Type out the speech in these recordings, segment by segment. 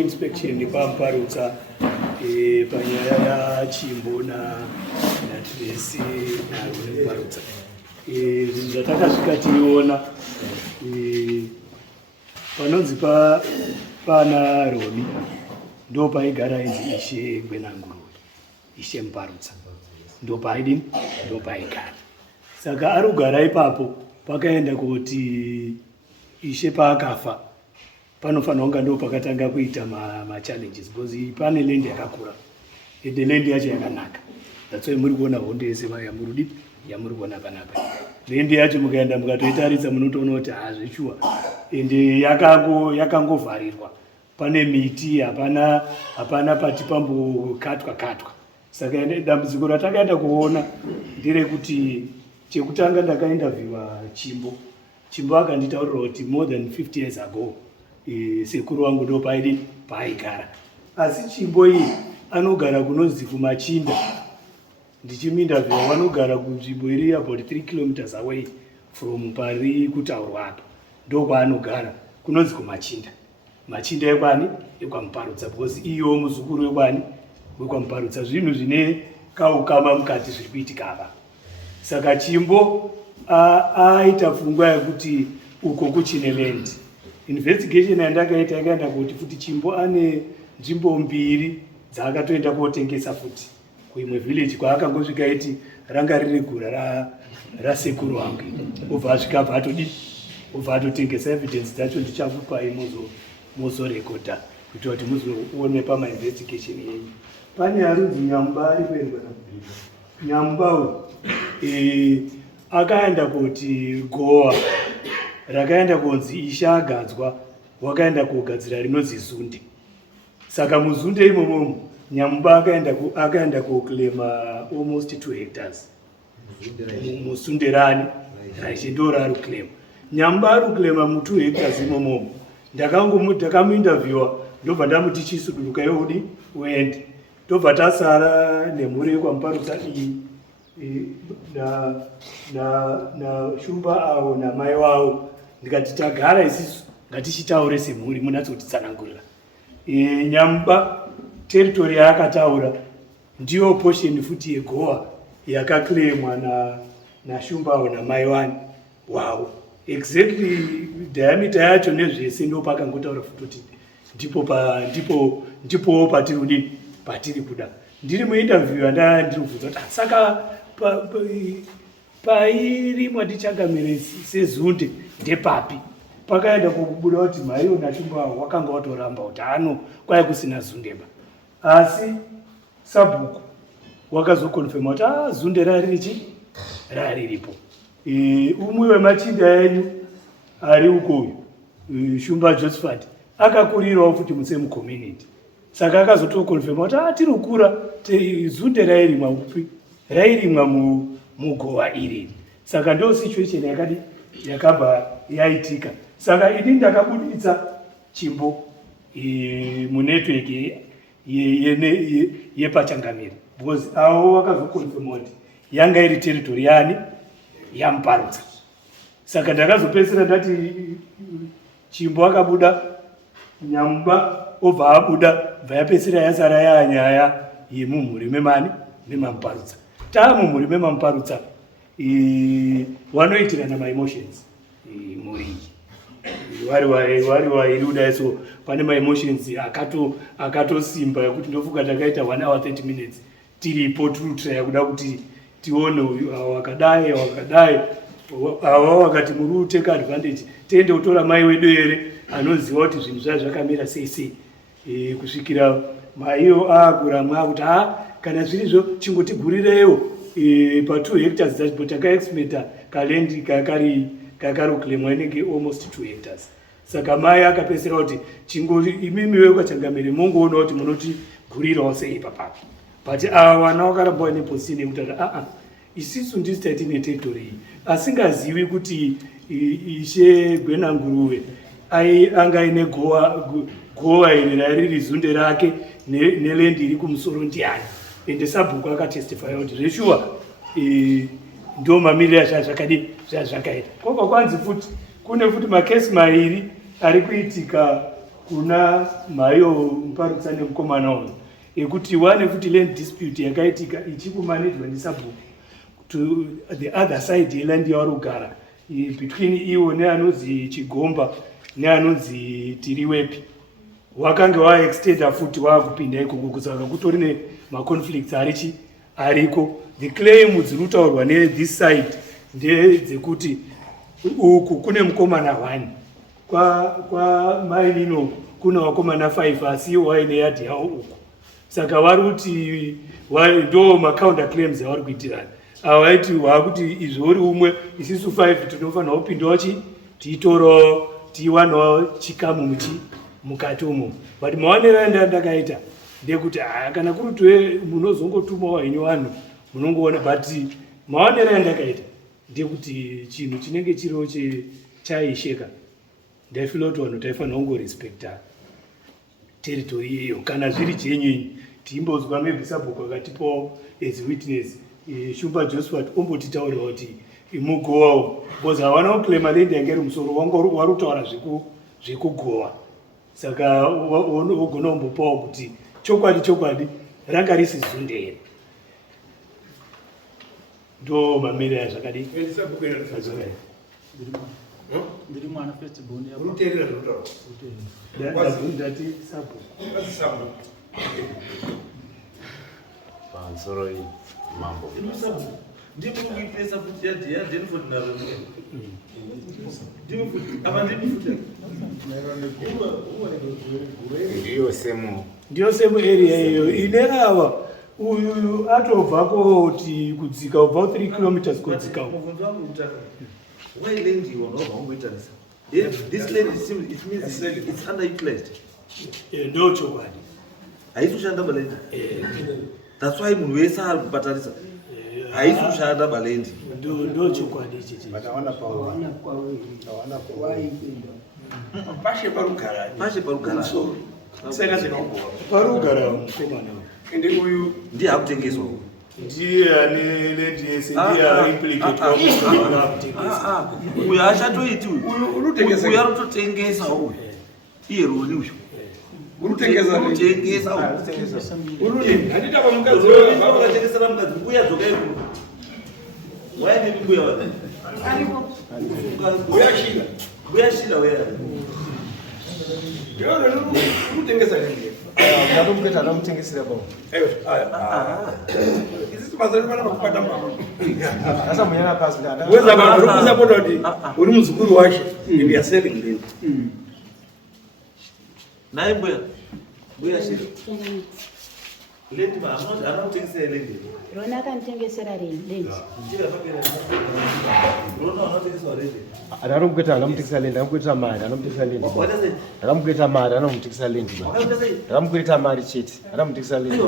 inspection pamparutsa panyaya yachimbo natresi naparutsa zvinhu zvatakasvika tiona panonzi pana Romi ndo paigara inzi Ishe Gwenanguruwe, Ishe Muparutsa ndo paigara. Saka ari kugara ipapo pakaenda kuti Ishe paakafa panofanira kunga ndo pakatanga kuita ma-challenges because pane land yakakura ende land yacho yakanaka. That's why muri kuona hondo yese yamuri kuona panapa. Land yacho mukaenda mukatoitaritsa munotoona kuti hazvishuwa ende yakangovharirwa. Pane miti hapana pati pambokatwa. Saka dambudziko ratakaenda kuona nderekuti chekutanga ndakainterviewa Chimbo akanditaurira kuti more than 50 years ago sekuru wangu ndo paaigara. Asi Chimbo iyi anogara kunonzi kuMachinda. Ndichiminterviewa vanogara kunzvimbo iri about 3 kilometers away from pari kutaurwa apa. Ndo kwaanogara kunonzi kuMachinda. Machinda ekwani ekwaMuparutsa because iyo muzukuru ekwani wekwaMuparutsa. Zvinhu zvine kaukama mukati zviri kuitika apa. Saka Chimbo aita pfungwa yekuti uko kuchine land. Investigation yandakaita yakaenda kuti futi Chimbo ane nzvimbo mbiri dzaakatoenda kotengesa futi kuimwe village kwaakangosvika iti ranga riri gura rasekuru wangu. Obva asvika obva atotengesa. Evidence dzacho ndichakupai muzorekodha kuti muzoone pama-investigation yenyu. Pane arunzi Nyamba ari kuerwa Nyamba akaenda kuti Goa rakaenda kunzi Ishe Agadzwa wakaenda kugadzira rinonzi Zunde. Saka muZunde imomo Nyamba akaenda kuclaima almost 2 hectares musunderani raishe ndo raari kuclaima. Nyamba ari kuclaima mu2 hectares imomo. Ndakamuinterviewa ndobva ndamuti chisuduruka yeudi uende. Ndobva tasara nemhuri yekwaMuparutsa na Shumba avo namai wavo. Ndikati tagara isisu ngatichitaure semhuri munatsotitsanangurira. Nyamba territory yaakataura ndiyo portion futi yeGoa yakaclaimwa na Shumba avo namai wavo. Exactly diameter yacho nezvese ndo pakangotaura futi ndipo patiri kuda. Ndiri muinterview ndiribvunza kuti saka pairimwa ndichangamire seZunde ndepapi. Pakaenda kubuda kuti maiyo naShumba wakanga watoramba kuti kwai kusina Zundeba. Asi Sabhuku wakazokonfirma kuti Zunde rariripo. Umwe wemachinda yenyu ari ukoyo Shumba Josephat akakurirawo futi musemu community. Saka akazotokonfirma kuti tiri kukura Zunde rairimwa upi rairimwa muGoa iri. Saka ndo situation yakabva yaitika. Saka ini ndakabuditsa Chimbo munetwork yepachangamire because avo wakazokonfirma kuti yanga iri territory yaMuparutsa. Saka ndakazopedzisira ndati Chimbo akabuda Nyamba obva abuda bva yapedzisira yasara yanyaya yemumhuri memaMuparutsa. Mumhuri memaMuparutsa vanoitirana ma-emotions mhuri vari wairi kudai. So pane ma-emotions akatosimba yekuti ndofuka takaita 1 hour 30 minutes tiripo tirutraya kuda kuti tione wakadai ava wakati muri kuteka advantage tiende kutora mai wedu here anoziva kuti zvinhu zvakamira sei kusvikira maiyo akuramwa kuti kana zvirizvo chingotiguriraiwo pa2 hectares dzacho takaexpecta kalendi kakaroclaimwa inenge almost 2 hectares. Saka mai akapedzisira kuti imimiwe kwachangamire mongoona kuti munotigurirawo sei papapi. But wana wakaramba ine position yekuti isisu ndisi taitine territory iyi asingazivi kuti Ishe Gwenanguruwe anga ine Goa iri rairiri Zunde rake nelendi iri kumusoro ndiani. Ende Sabhuku akatestifya kuti zveshuwa ndo mamiriro zvazvakaita. Koko kwanzi futi kune futi makesi mairi ari kuitika kuna mhayo Muparutsa nemukomana uno ekuti wane kuti land dispute yakaitika ichikumanejwa nesabhuku to the other side yeland yavari kugara between iwo neanonzi Chigomba neanonzi Tiriwepi wakanga waextenda futi wakupinda ikoko kusaka kutori nemaconflicts ariko. The claim dziri kutaurwa this side ndedzekuti uku kune mukomana 1 kwa maini ino kuna wakomana 5 asi waine yadhi yawo uku saka vari kuti ndo macounter claims avari kuitirana ava vaiti waakuti izvori umwe isisu 5 tinofanira kupindawo tiitoro tiiwanawo chikamu mukati umo. But maonero andakaita ndekuti kana kuri munozongotumawo henyu vanhu munongoona, but maonero andakaita ndekuti chinhu chinenge chiriwo chaisheka ndaifila kuti vanhu taifanira kungorespekta territory iyeyo kana zviri chenyenyi tiimbozwa maybe sabhuku akatipawo as witness Shumba Josephat ombotitaurira kuti mugowawo because havana kuclaima land yange iri musoro wari kutaura zvekugowa saka ogona kumbopawo kuti chokwadi ranga risizo ndere ndo mamiri azvakadii ndiri mwana festival unoteerera zvinotaura ndati sabhuku pansoro iyi mambo ndimukipesa kuti yadhenifodinaro ndiyo semu area iyo ine ava uyu atobvako kuti kudzika ubva 3 kilometers kudzika mubvunzo wangu kutaka why land you are not ungoitarisa this land it means it's underutilized ndo chokwadi haisi kushanda balenda that's why munhu wese ari kubatarisa haisi kushanda balendi ndo chokwadi ichichi pashe parugara parugara mukomana ende uyu ndiye akutengeswa ndiye ane lendi yese ndiye implicate wakutengesa uyu achatoiti uyu arototengesa uyu iye roni uyu urutengesa handita pamukadzi wakatengesera mukadzi mbuya dzoka ikuru waine mbuya wake mbuya shila weya urutengesa nenge ndatomuketa ndamutengesera bavo isisi mazari pana pakubata mama asa munyana pasi weza vanhu uri kusapota kuti uri muzukuru washe and you are selling land naye mbuya shila lendi haana kutengesera lendi rona akanitengesera lendi ndatomuketa ndamutekesa lendi ndamukuitira mari ndamutekesa lendi ndamukuita mari anomutekesa lendi ndamukuita mari chete ndamutekesa lendi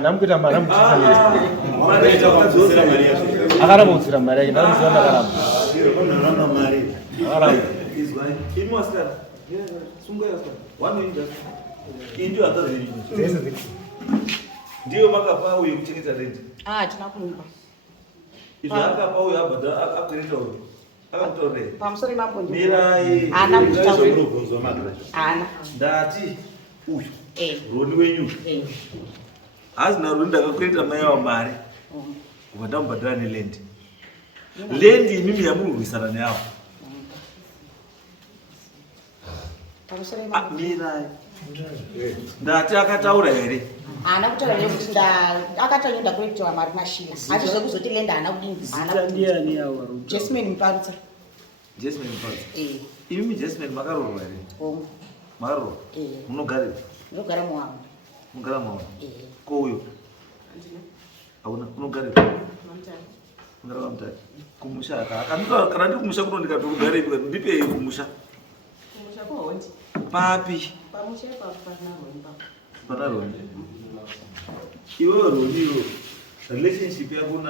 ndamukuita mari amutekesa lendi akarambaudzira mari yake ndamuziva ndakaramba ndiyo makapa uyu kuchengeta lendi hatina kumupa izvo akapa uyu abhadha akwereta uyu akamutorera pamusoro imapo mirai ana ndati uyu roni wenyu hazina roni ndakakwereta mai ava mari kubva ndamubhadhira nelendi lendi imimi yamunorwisana neavo mirai ndati akataura here haana kutaura nekuti akataura ndakureketewa mari mashiri achizve kuzoti lenda haana kudini Jasmine Muparutsa imimi Jasmine makarorwa here makarorwa munogarira ndinogara muwano munogara muwano ko uyo hauna unogarira unogara pamutare kumusha kana ndiri kumusha kuno ndikatokugarei ndipei kumusha papi pana roni iwewe roni iro relationship yako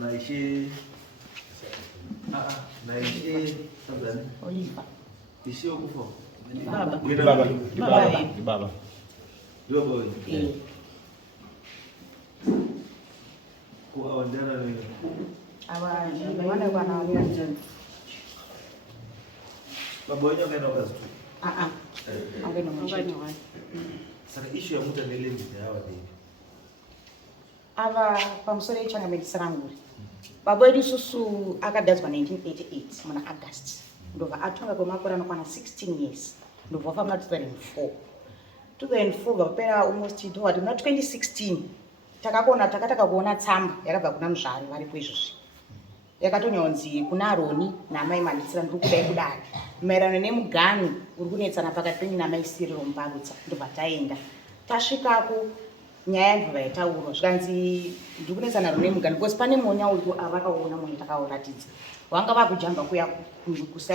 naishe naishe tanzania ishe okufa baba ndiwaboi kuawandana ava vana baba wenyu akaenda kwazvo Angeno manje. saka issue yamuta nelendi ndeyavadei Ava pamusoro ichangamedi saranguri. Baba wedu isusu akadhadzwa 1988 muna August. Ndobva atonga kwemakore anokwana 16 years. Ndobva wafamba 2004 vakapera almost ndowati muna 2016 takataka kuona tsamba yakabva kuna muzvari varipo izvozvi. Yakatonyonzi kuna Roni namai Mandisira ndiri kudai kudai maererano nemuganhu uri kunetsana pakati penyu namai Siriro Mbarutsa. Ndobva taenda tasvikako nyaya ndobva yataurwa zvikanzi ndiri kunetsana nemuganhu because pane monya uriko avakaona munhu takauratidza wanga vakujamba kuya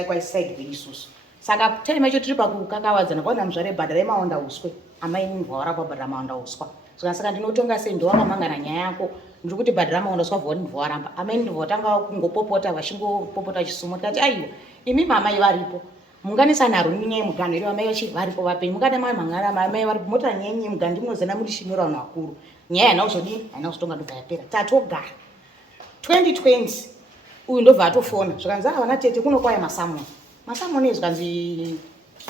kwaiside kweisusu. Saka time yacho tiri pakukakavadzana kwaona muzvare bhadhara yemaonda uswe amai munhu warapo bhadhara maonda uswa. Saka ndinotonga sei ndowakamangana nyaya yako ndiri kuti bhadhara maonda uswa vhoni ndibva waramba amai ndibva watanga kungopopota vachingopopota chisimo tikati aiwa imi mamai varipo munganetsana Roni nyaya yemuganhu iri amai vachi varipo vapenyu mungati mangara amai varipo mota nyaya yemuganhu ndimuzana muri shimiro vanhu vakuru nyaya haina kuzodii haina kuzotonga ndobva yapera tatogara 2020 uyu ndobva atofona zvikanzi vana tete kunokwaya masamoni zvikanzi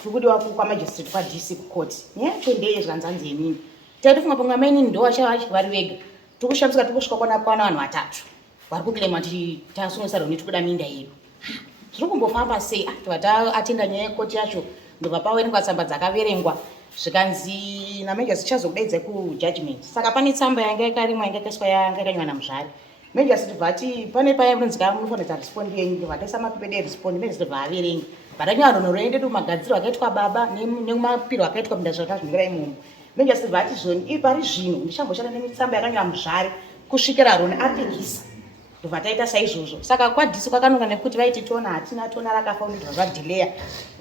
tikudiwa kwamajistrate kwaDC kukoti nyaya yacho ndeye zvikanzi anzi yenini taitofunga pamwe amai nini ndovachavari vega tikushambuka tikusvika kwana vanhu vatatu vari kuklema kuti tasungisa Roni tikuda minda yedu zviri kumbofamba sei atenda nyaya yekoti yacho ndobva paverengwa tsamba dzakaverengwa zvikanzi namajasi chazokudaidzai kujudgment. Saka pane tsamba yanga ikarimwa yanga ikaiswa yanga ikanywana muzvari majasi tibva ati pane paya munonzika munofanira respondi yenyu ndobva taisa mapepede respondi majasi tibva averenga varanywana nhoro yendedu magadziro akaitwa baba nemapiro akaitwa munda zvakazvingira imomo majasi tibva ati zvoni pari zvino ndichamboshanda nemitsamba yakanywana muzvari kusvikira Roni apikisa ndobva taita saizvozvo. Saka kwaDC kwakanonga nekuti vaiti tona hatina tona rakafa unidwa zvadhileya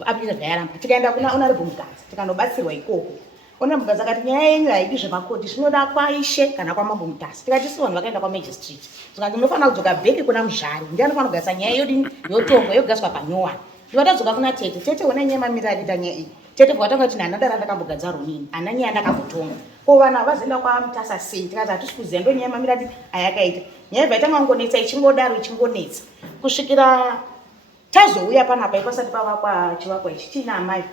apikisa zvayaramba tikaenda kuna honorable Mugadzi tikandobatsirwa ikoko ona Mugadzi akati nyaya yenyu haidi zvemakoti zvinoda kwaishe kana kwamambo Mutasi tikati si vanhu vakaenda kwamajistrate zvikanzi munofanira kudzoka bheki kuna muzvari ndiye anofanira kugadza nyaya yodini yotongwa yogaswa panyowani ndobva tadzoka kuna tete ona nyaya mamiriro akaita nyaya iyi tete bvatanga kuti nhana ndara ndakambogadza Ronini ana nyaya ndakambotonga ko vanhu havazoenda kwaMutasa sei tikati hatisi kuziva ndo nyaya mamiriro ati ayakaita nyaya ibva itanga kungonetsa ichingodaro ichingonetsa kusvikira tazouya panapa ipasati pavakwa chivakwa ichi china amai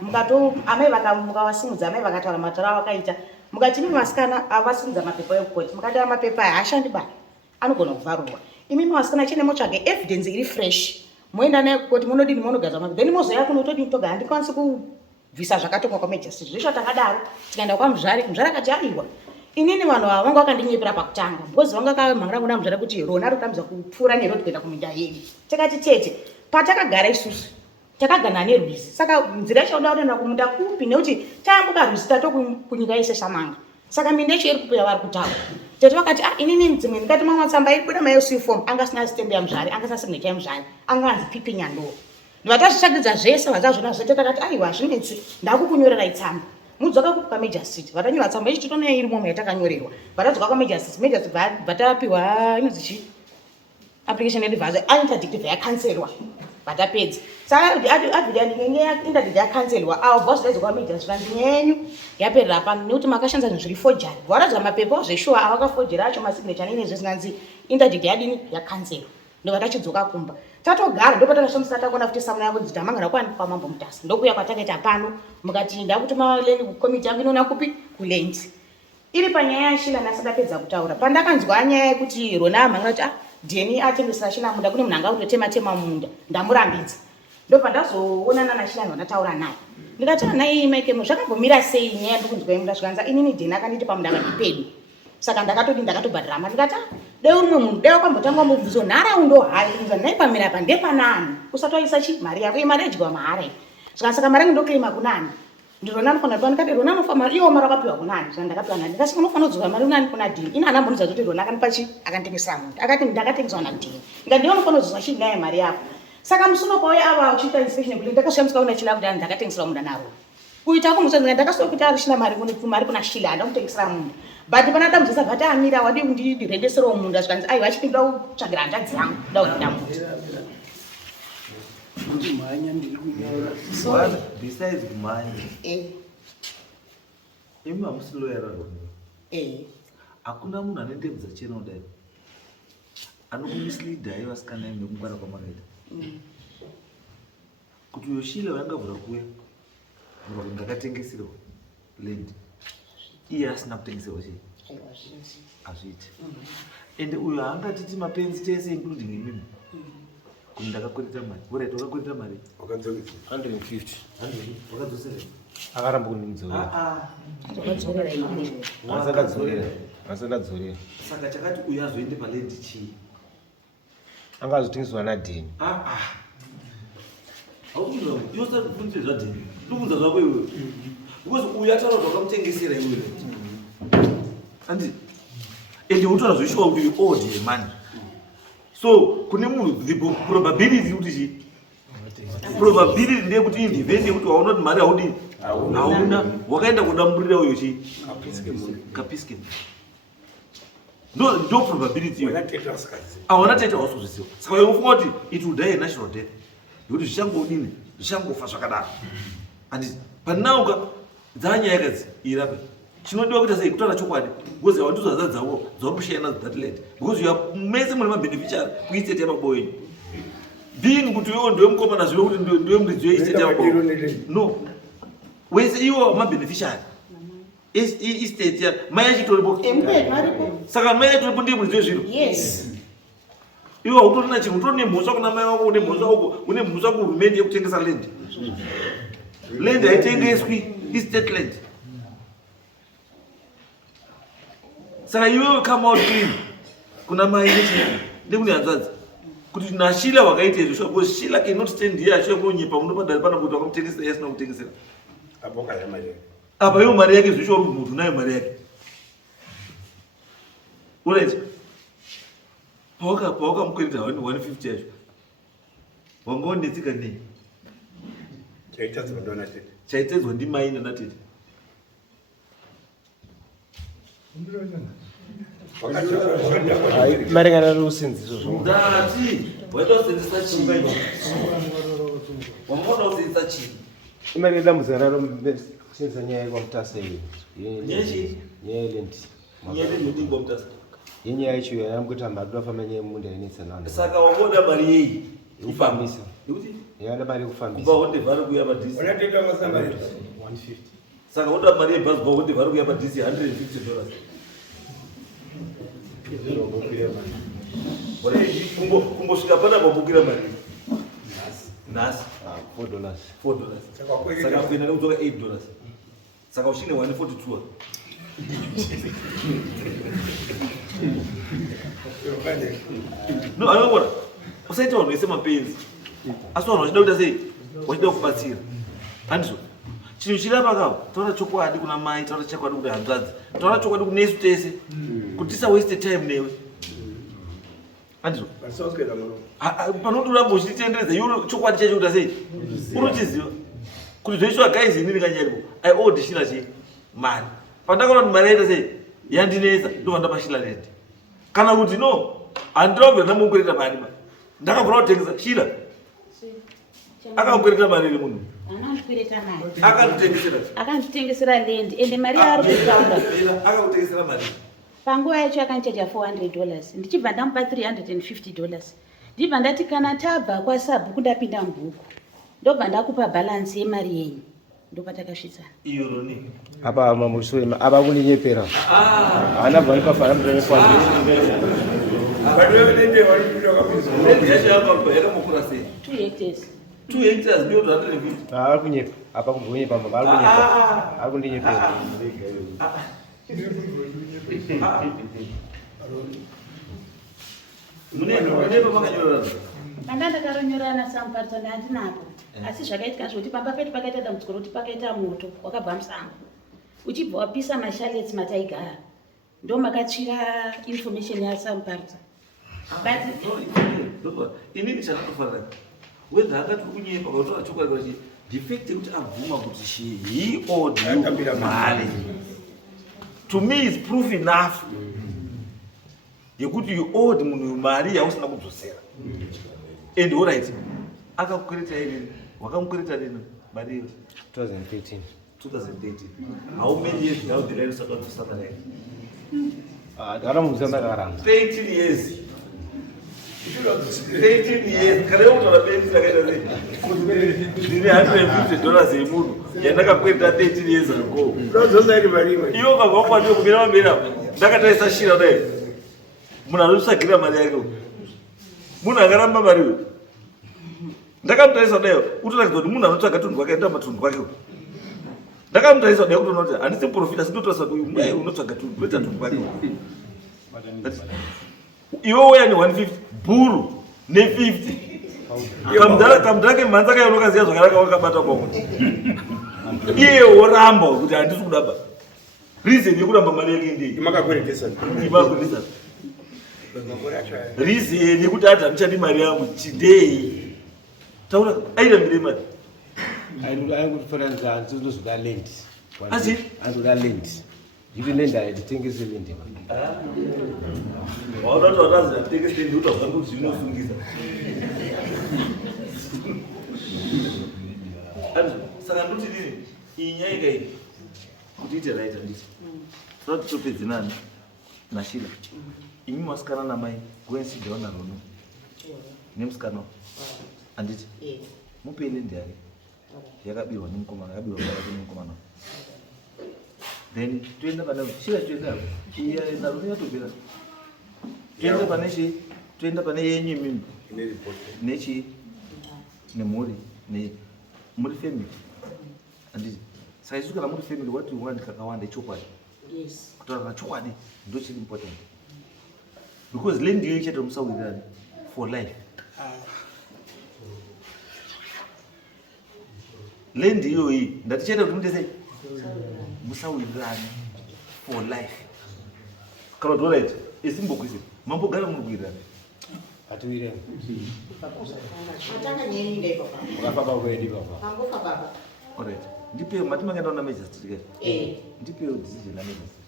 amai mukavasimudza amai vakataura matauro avakaita mukati imi masikana avasimudza mapepa ekukoti mukati mapepa haashandi bani anogona kuvharurwa imi masikana chine motsvage evidence iri fresh moenda naye kukoti munodini monogadzwa mapepa then mozoya kuno todini toga handikwanisi kubvisa zvakatongwa kwamajistrate zvisho takadaro tikaenda kwamuzvari akati aiwa inini vanhu ava vanga vakandinyepera pakutanga because vanga kamhangira kuna muzvari kuti Roni ari kutambidza kupfuura nero kuenda kuminda yedu tikati tete patakagara isusu takagana nerwizi saka nzira yacho uda kuenda kumunda kupi nekuti taambuka rwizi tatokunyika yese shamanga saka minda yacho iri kupeya vari kutaura tete vakati inini dzimwe ndikati mamwa tsamba iribuda mayosiform anga asina sitembe yamuzvari anga asina signature yamuzvari anga anzi pipi nyandoro ndivatazvitsvagidza zvese vatazvona zvete takati aiwa hazvinetsi ndakukunyorera itsamba mudzoka kuti kwamajistrate vatanyora tsamba ichi titonayo iri momo yatakanyorerwa vatadzoka kwamajistrate vatapiwa inonzi chii application advance interdictive yakanselwa vatapedza saka interdictive yakanselwa avo vazvidaidzwa kwamajistrate nyaya yenyu yaperera pano nekuti makashandisa zvinhu zviri forgery varadzwa mapepa zveshuwa avakafojera acho masignature nene zvezvinganzi interdictive yadini yakanselwa ndobva tachidzoka kumba tatogara ndopatakashamisa takuona kuti samuna yavo dzitamangana kwani kwamambo Mutasi ndokuya kwatakaita pano mukati ndakutuma komiti yangu inoona kupi kulendi iri panyaya yashila nasi ndapedza kutaura pandakanzwa nyaya yekuti Roni amhangira kuti dheni atengesera shila munda kune munhu anga kutotema munda ndamurambidza ndobva ndazoonana nashila ndataura naye ndikati nai maikemo zvakambomira sei nyaya ndikunzwa imunda zvikanza inini dheni akanditi pamunda akandipedu saka ndakatobhadhara mari ndikati dai uri mumwe munhu dai wakambotanga mubvunzo nharaunda hayi naipamira apa ndepanani usati waisa chi mari yako imari yadyiwa mahara iyi zvikasaka mari yangu ndokuima kunani ndirona anofanira kuva ndikati Roni anofa mari iwo mari wakapiwa kunani saka ndakapiwa nani ndikasika unofanira kudzoka mari unani kuna dhini ina anambonudza kuti Roni akanipa chi akanditemgesera munda akati ndakatengeswa nadhini ndikati ndiye unofanira kudzoka chii naye mari yako saka musuno pauya ava uchiita inspection kuti ndakasvika una chila kuti ndakatengesera munda naRoni kuita kumusana ndakasoka kuti arishina mari kuna shila handa kutengesera munda but pana dambudzisa bhati amira wadi kundirendeserawo munda zvikanzi aiwa achipinda kutsvagira hanzvadzi yangu da kuti ndamuti mhanya ndiri kudaura besides kumhanya imi hamusi loyara Roni hakuna munhu ane ndebvu dzachena kudai anokumislidhai vasikana imi nekungwana kwamakaita kuti uyo Shila wangavhura kuya kuti ndakatengeserwa land iye asina kutengeserwa chii azviiti ende uyo haangatiti mapenzi tese including imimi kuti ndakakwereta mari oraiti wakakwereta mari 150 wakadzosera akaramba kundimudzorera asandadzorera saka chakati uyo azoende palendi chii anga azotengeswa nadheni yose kufundire zvadheni ndobvunza zvako iwewe because uyo ataura kuti wakamutengesera iwewe andi ende unotaura zvishuwa kuti ode yemani so kune munhu the probability kuti chii probability ndeyekuti indivende yekuti waona kuti mari haudi hauna wakaenda kudamburira uyo chii kapiske ndo probability hauna tete hausozviziva saka iwe ufunga kuti it will die a natural death yekuti zvichangodini zvichangofa zvakadaro handiti panauka dzanyaya kadzi irape chinodiwa kuita sei kutaura chokwadi because yawandizoza dzavo dzawakushaya nadzo that land because mese mune mabeneficiary kuistate yababo yenyu being kuti iwo ndiwe mukomana zvive kuti ndiwe muridzi weistate yababo no wese iwo mabeneficiary estate ya mai achitoripo saka mai achitoripo ndiye muridzi wezviro iwo hautorina chinhu utori nemhosva kuna mai wako une mhosva uko une mhosva kuhurumende yekutengesa land land haitengeswi estate land saka iwewe come out clean kuna mai nekune hanzvadzi kuti naShila wakaita izvo because Shila cannot stand here achiuya kunonyepa munopadari pana kuti wakamutengesera asina kutengesera apa iwo mari yake zvisho munhu nayo mari yake right pawakamukwirita 150 yacho wangaonetsika nei chaitedzwa ndimai nanatete maringana nousenziso ndati waita kusenzesa chii wamboda kusenzesa chii imari yedambudzika naro kusenzesa nyaya yekwamutasa iyi nyaya yelendi nyaya mutasa yenyaya yacho yayamkuita mari dofamba nyaya yemunda inetsanana saka waboda mari yeyi yekufambisa yada mari yekufambisa kubva hondevhari kuya padhisi saka woda mari yebhazi kubva hondevhari kuya padhisi $150 kumbosvika pana pabukira mari nhasi $4 saka kuenda nekudzoka $8 saka uchine 142 no anogona usaita vanhu vese mapenzi asi vanhu vachida kuita sei vachida kubatsira handizvo chinhu chirapakavo taura chokwadi kuna mai taura chokwadi kuna hanzvadzi taura chokwadi kunesu tese kuti tisawaste time newe handizvo panoti uramba uchititenderedza iwo chokwadi chacho kuita sei unochiziva kuti zvoiswa guys inini kanyaripo I owed Shila chii mari pandakaona kuti mari yaita sei yandinesa ndobva ndapashila land kana kuti no handinobva ndamukwereta mari ndakabvura kutengesa Shila akakwereta mari iri munhu akanditengesera land ende mari yaari kutaura akakutengesera mari panguva yacho akandichaja $400 ndichibva ndamupa $350 ndibva ndati kana tabva kwasabhuku ndapinda mubhuku ndobva ndakupa bhalansi yemari yenyu ndopatakasvitsana iyo roni apa mamurisoi apa kundinyepera haana bva ndipafana yakamukura sei 2 hectares 2 hectares ndiyo 250 ari kunyepa apa kumbonyepa mama ari kunyepa ari kundinyepera munepa makanyorana panda ndakaronyorana samuparisana handinapo asi zvakaitika zvekuti pamba pedu pakaita dambudziko rokuti pakaita moto wakabva musango uchibva wapisa mashalets mataigara ndo makatsvira information yasamuparisa inini chanatofarira wedha akati kunyepa kautaura chokwadi kachi defect yekuti abvuma kuti he owed you mari to me is proof enough yekuti you owed munhu mari yausina kudzosera and alright akakukwereta iri wakamukwereta rini mari iyo 2013 how many years down the line usakadzosana naye akamuudza ndakaramba 13 years 13 years kana yekutaura penzi rakaita sei ndine $150 yemunhu yandakakwereta 13 years ago. Iwo kabva kwatio kumira mambera ndakatarisa shira dai munhu anotsvagira mari yake munhu akaramba mariwe ndakamutarisa dai utoratidza kuti munhu anotsvaga tunhu kwake aenda matunhu kwake ndakamutarisa dai kutoona kuti handisi muprofita asi ndotarisa kuti uyu unotsvaga tunhu kuita tunhu kwake iwe uya ne150 bhuru ne50 kamudhara kemhanza kayo unokaziva zvakanaka wakabata kwakuti iye woramba kuti handisi kudaba reason yekuramba mari yake ndei Imakakweretesa. reason yekuti ati hamuchadi mari yangu chidei taura airambire mari Aikufananisa anzozoda land. Asi? Anzoda land. Ivi land haitengese land. waudati watazi atengese ndi utazwa kuti zvinosungisa saka ndoti nini iyi nyaya ikaii kuti ite right handiti toda titopedze nani nashila imi masikana namai goensijawo narono nemusikanawo handiti mupei lendi yake yakabirwa nemukomana yakabirwa mbarake nemukomana then toenda pane shila toenda narono yatopera toenda pane chi toenda pane yenyu imimi nechi nemhuri muri family handiti saka isu kana muri family what you want kakawanda ichokwadi kutaura chokwadi ndo chiri important because land iyo ichaita musawirirani for life land iyoyi ndatichaita kuti mutese musawirirani for life kana kuti alright isimbokwisi mambogara munokuwirirani Atuire. Matanga nyenyi ndeko pa. Wakafaka kwedi baba. Angofa baba. alright ndipeo matimangenda na majestic ndipeo decision na majestic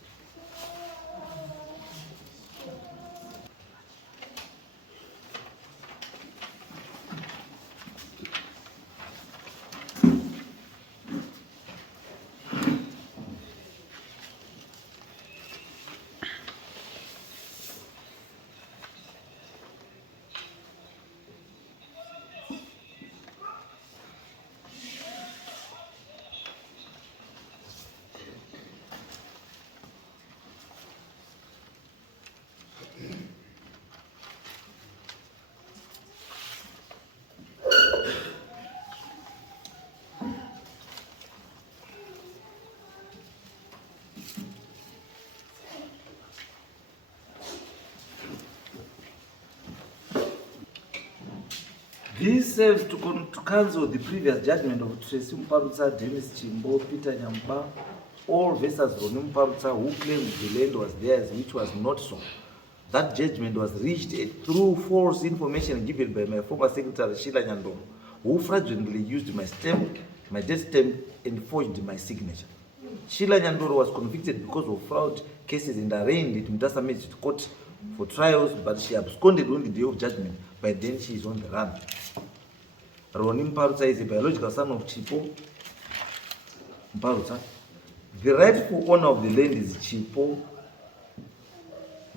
This serves to cancel the previous judgment of Tracy Mparutsa, Dennis Chimbo, Peter Nyamba, all versus Roni Mparutsa, who claimed the land was theirs, which was not so. That judgment was reached through false information given by my former secretary, Sheila Nyandom, who fraudulently used my stamp, my death stamp, and forged my signature. Sheila Nyandoro was convicted because of fraud cases and arraigned at Mutasa Magistrate Court for trials, but she absconded on the day of judgment. By then, she is on the run. Roni Mparutsa is a biological son of Chipo Mparutsa. The rightful owner of the land is Chipo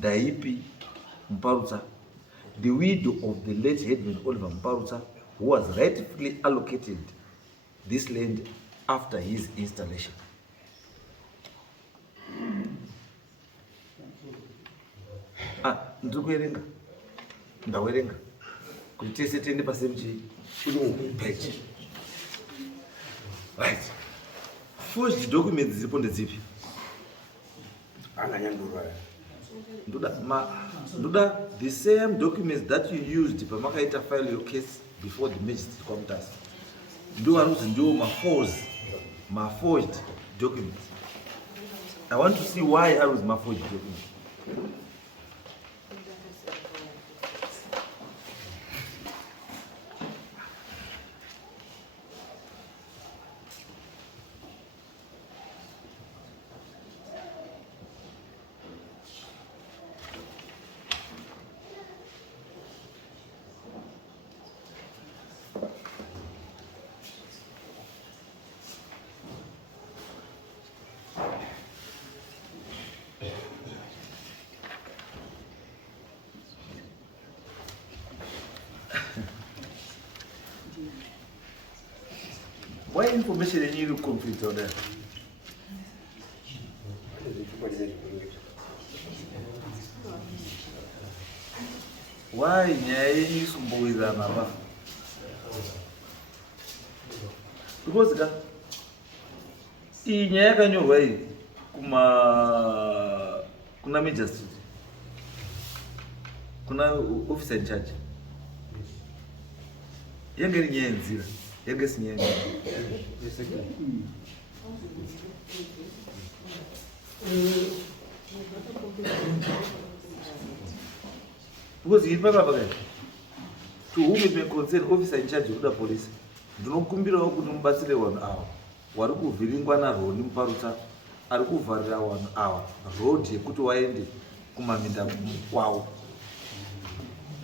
Daipi Mparutsa, the widow of the late headman Oliver Mparutsa, who was rightfully allocated this land after his installation. Ndikuerenga ndawerenga kuti tese tiende pasemu page. Right. Forged documents ziripo ndedzipi? Ndoda the same documents that you used pamakaita file your case before the magistrate committee. Ndo aruzi ndo forged documents. I want to see why I was forged documents. why information yenyu iri conflict order? Why nyaya yenyu isumbuwirirana ba? Because iyi nyaya yakanyorwa iyi kuna Major Street, kuna officer in charge. Yange iri nyaya yenzira, yange si nyaya yenzira. Because you remember to whom it may concern, officer in charge of the police. Ndinokumbirawo kuti mubatsire vanhu ava vari kuvhiringwa naRoni muParutsa, ari kuvharira vanhu ava road yekuti waende kumaminda kwavo.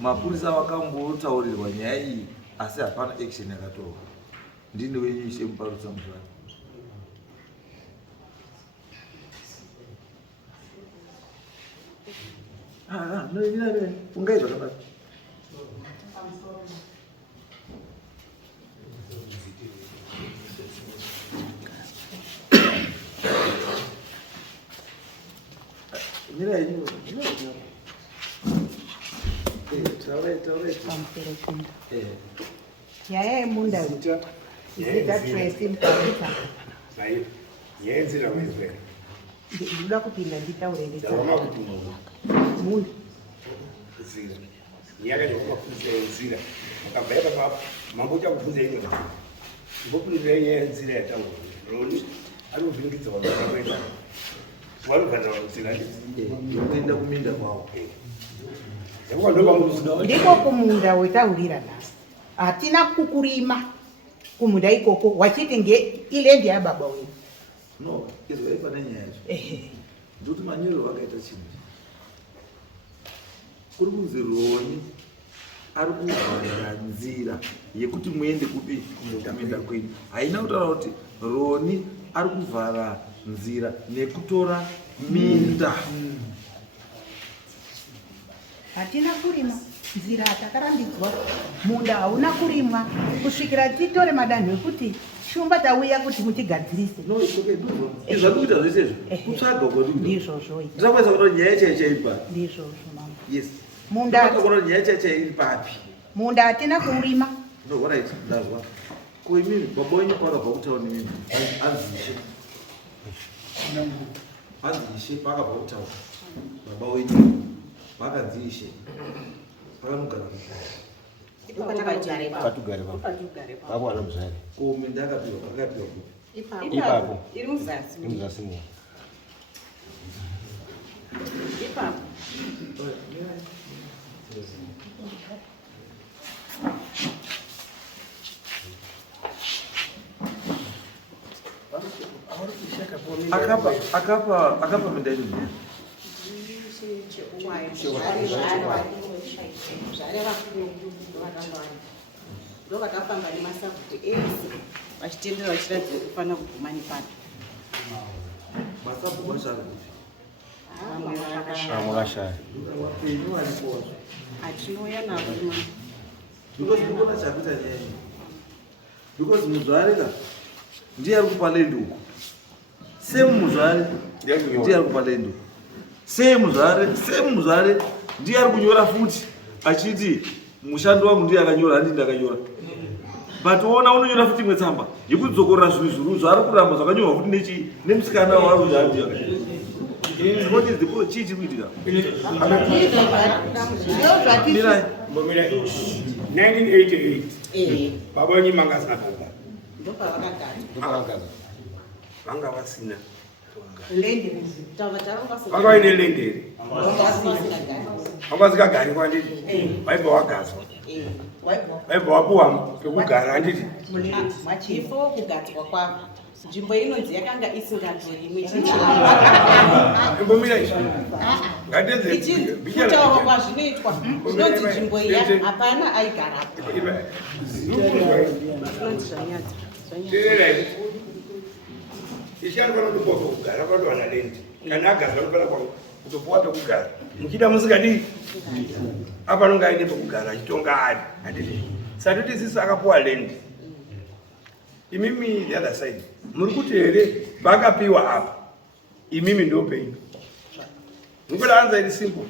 Mapurisa vakambotaurirwa nyaya iyi asi hapana action yakatorwa. Ndini wenyu Ishe muParutsa Muzvare. Ungai zvakanaka. Mira aí, nyaya yemunda zita Tracy Muparutsa yenzira wezwe ndinoda kupinda nditaure munda zira nyaka ndokufunza zira akabva yapa mambo chakufunza ino ngokufunza yenzira yataura Roni anovhingidza vanhu vakaenda varugana zira kuenda kuminda kwavo. ndiko kumunda wetaurira nhasi. Hatina kukurima kumunda ikoko wachiti ilendi yababa wenyu. No, izvo aipana nyaya yacho. Ndikuti manyoro vakaita chinhu. Kuri kunzi Roni ari kuvhara nzira yekuti muende kupi kuminda kwenyu. Haina kutaura kuti Roni ari kuvhara nzira nekutora minda. Hatina kurima nzira takarambidzwa, munda hauna kurimwa kusvikira titore madanho ekuti shumba tauya kuti mutigadzirise. No, it's okay. Izvakuita zvese izvo kutsvaga kwekuti ndizvozvo ndakwanisa kuona nyaya chaicha iri papi. ndizvozvo mama. Yes. Munda kuona nyaya chaicha iri papi. munda hatina kurima. No, what I ndazwa. Ko imini baba wenyu pakabva kutaura nemimi anzishe. Anzishe pakabva kutaura. Baba wenyu vakanzishe. Pakanogara. Patugare papo ana Muzvare. Ko minda akapiwa akapiwa. Ipapo iri muzasi. Muzasi mu. Ipapo. Akapa minda ino ndiye. ndo vakafamba nemasabhuti ese vachitendera vachiratidza kufanira kugumani pato. Masabhuku ashaka. Mwakashaya. hatinouya navo Because ndikona chakuita nyaya iyi. Because Muzvare ndiye ari kupa land uku. Same Muzvare ndiye ari kupa land uku. Same Muzvare ndiye ari kunyora futi achiti mushando wangu ndiye akanyora handii ndakanyora. But ona unonyora futi imwe tsamba yekudzokorera zvinhu zvaari kuramba zvakanyorwa futi nemusikana waro zvaandi what is the point? Chii chiri kuitika? Mirai 1988 baba wenyu manga asina baba ndopavakagara vanga vasina vanga vakaine lenderi vanga vasikagari kwanditi vaibva vagadzwa vaibva vapuwa pekugara handiti ifo kugadzwa kwavo nzvimbo inonzi yakanga isingatorimi imbomira kutaurwa kwazvinoitwa zvinonzi nzvimbo iya hapana aigarapo. Zvinonzi zvanyadza tererai ishanofanira kutopuwa pekugara panowana lendi kana agara anofanira kutopuwa pekugara muchida musikadii apa anonga aine pekugara achitonga ari handiti satoti isisu akapuwa lendi imimi the other side muri kuti here vakapiwa apa imimi ndo penyu ngoda anza iri simple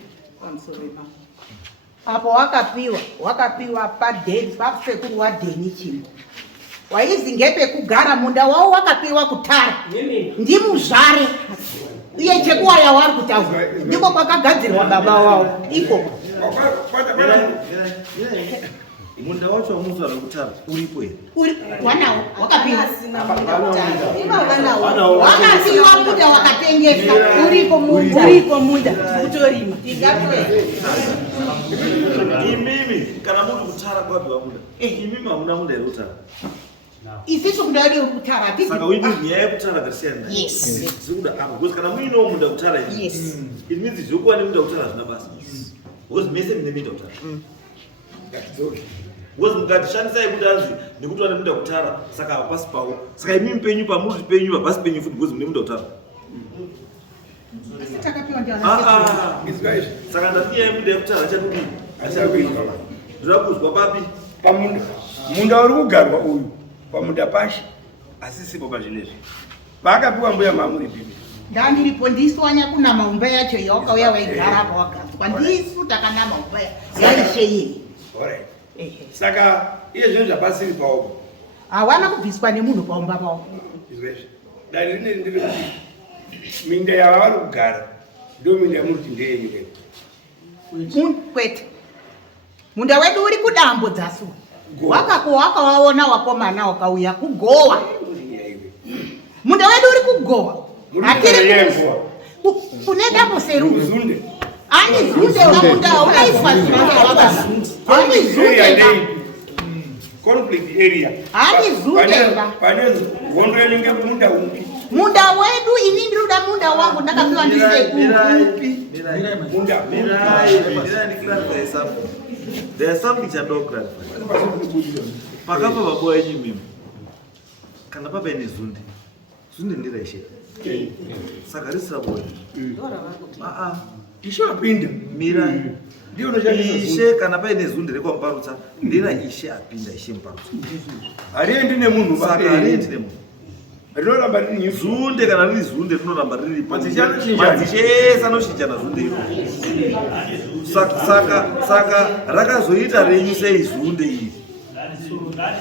apo wakapiwa padeni pasekuru wadheni chimbo waizi ngepekugara munda wavo wakapiwa kutara ndimuzvare iye chekuwaya wari kutaura ndiko kwakagadzirwa baba wavo ikoko munda wacho wamuzi vanokutara uripo here wanawo wakapiwa munda wakatengesa uripo munda utorima imimi kana muti kutara kwapiwa munda imimi hamuna munda here kutara isisu munda wedu kutara saka uimimi nyaya yekutara kasiyana zikuda apa because kana muinewo munda kutara it means zvokuva nemunda kutara zvina basa because mese mine minda kutara because mukatishandisai kuti anzi nekuti vane munda kutara saka hapasi pavo saka imimi penyu pamuri penyu hapasi penyu futi because mune munda kutara saka ndatinyaya yemunda yekutara achadudi ndira kuzwa papi pamunda munda uri kugarwa uyu pamunda pashi asisipo pazvinezvi vakapiwa mbuya mamuri bibi ndandiripo ndisu wanya kunama umbeya yacho yawakauya waigara apa wakazwa ndisu takanama umbeya yaisheini saka iye zvinhu zvapasiri paopo hawana kubviswa nemunhu paumba pavo izvezvi dani rine ndiri kuti minda yavari kugara ndo minda yamuruti ndeyenyu kwete munda wedu uri kudambo dzasuwa wakawaona wakomana wakauya kugowa munda wedu uri kugowa hatiri kune dambo seruzunde ani zunde uramunda unaifwa ani zunde conflict area ani zunde pane hondo yenyu ngemunda upi munda wedu ini ndiruda munda wangu ndakapiwa ndisekuupi munda There's something chadokra pakapa baboya yenyu mimi kana papa ine zunde ndiraishe saka risira boya ishe apinda mira ishe kana paine zunde rekwamparutsa ndira ishe apinda ishe muparutsa hariendi nemunhu saka hariendi nemunhu rinoramba riri zunde kana riri zunde rinoramba riri madzishese anoshinjana zunde iro saka rakazoita renyu sei zunde iri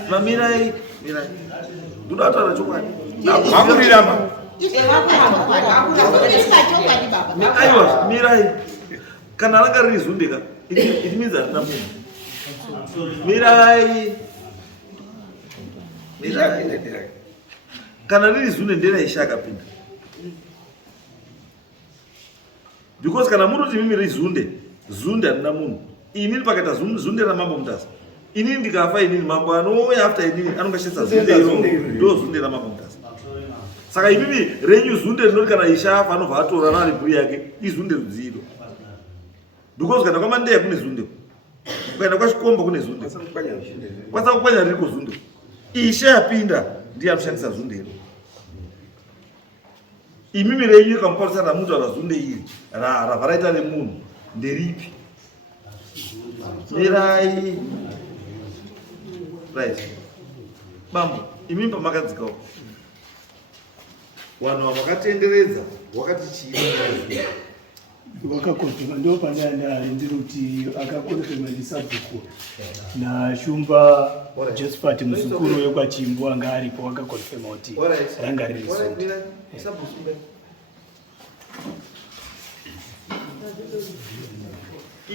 mamirai ndoda kutaura chokwadi makuriramba aiwa mirai kana ranga riri zunde ka it means harina munhu mirai kana riri zunde nderaishe akapinda because kana muri kuti mimi riri zunde harina munhu inini pakaita zunde ramambo mutasa inini ndikafa inini mambo anouya after inini anongashandisa zunde iro ndo zunde ramambo mutasa saka imimi renyu zunde rinoti kana ishe afa anobva atora rari mburi yake izunde rudziro because kana kwamandeya kune zunde ukaenda kwachikomba kune zunde kwasa kukwanya ririko zunde ishe apinda ndiye anoshandisa zunde iro imimi renyu kamuparisana mutaura zunde iri ravaraita nemunhu nderipi mirai right bambo imimi pamakadzikawo vanhu vamakatenderedza wakati chii wakakonfirma ndo pandandari ndiri kuti akakonfirma ndisabhuku nashumba josephat muzukuru wekwachimbo anga aripo wakakonfirma kuti ranga riri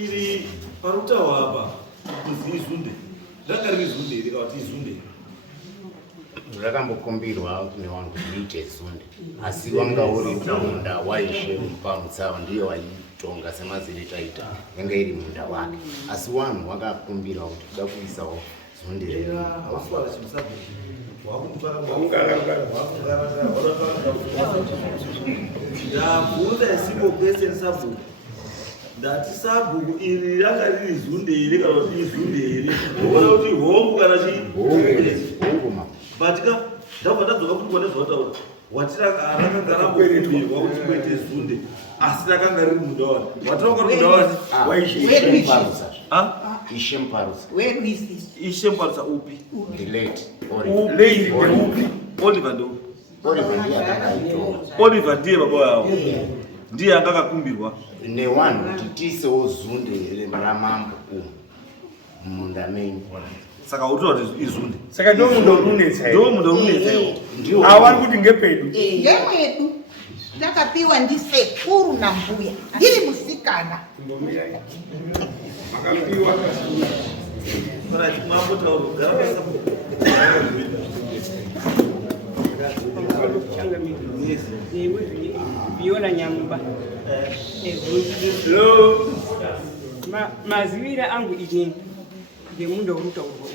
iri parutawa apa kuzi izunde ranga riri zunde iri kavati izunde iri zvakambokumbirwa nevanhu kuti iite zunde asi wanga uri munda waishe pamutsawa ndiye waitonga semaziri taita yanga iri munda wake asi vanhu vakakumbirwa kuti kuda kuisawo zunde riri ndabvunza isimbo question sabhuku ndati sabhuku iri ranga riri zunde iri kana kuti izunde iri oona kuti hombu kana chiongoma but ndabva ndadzoka kuti kwanezvataura wati rakagara kumbirwa kuti kuite zunde asi rakanga riri munda wani watiranga riri munda wani waishe Ishe Mparutsa. Where is this? Ishe Mparutsa upi? The late Lady Oliver ndo. Oliver ndiye akaitonga. Oliver ndiye baba yao. Ndiye akakakumbirwa. Ne one kuti tisewo zunde ramambo munda menyu. Saka utoa izunde. Saka ndo mundo unetsa. Ndo mundo unetsa. Ndio. Awari kuti ngepedu. Ngemwedu. Ndakapiwa ndisekuru na mbuya. Ndiri musikana. Makapiwa. Kana mambo tauro garabasa. Viola Nyamba. Hello. Mazivira angu ijini. Je munda uruta urwa.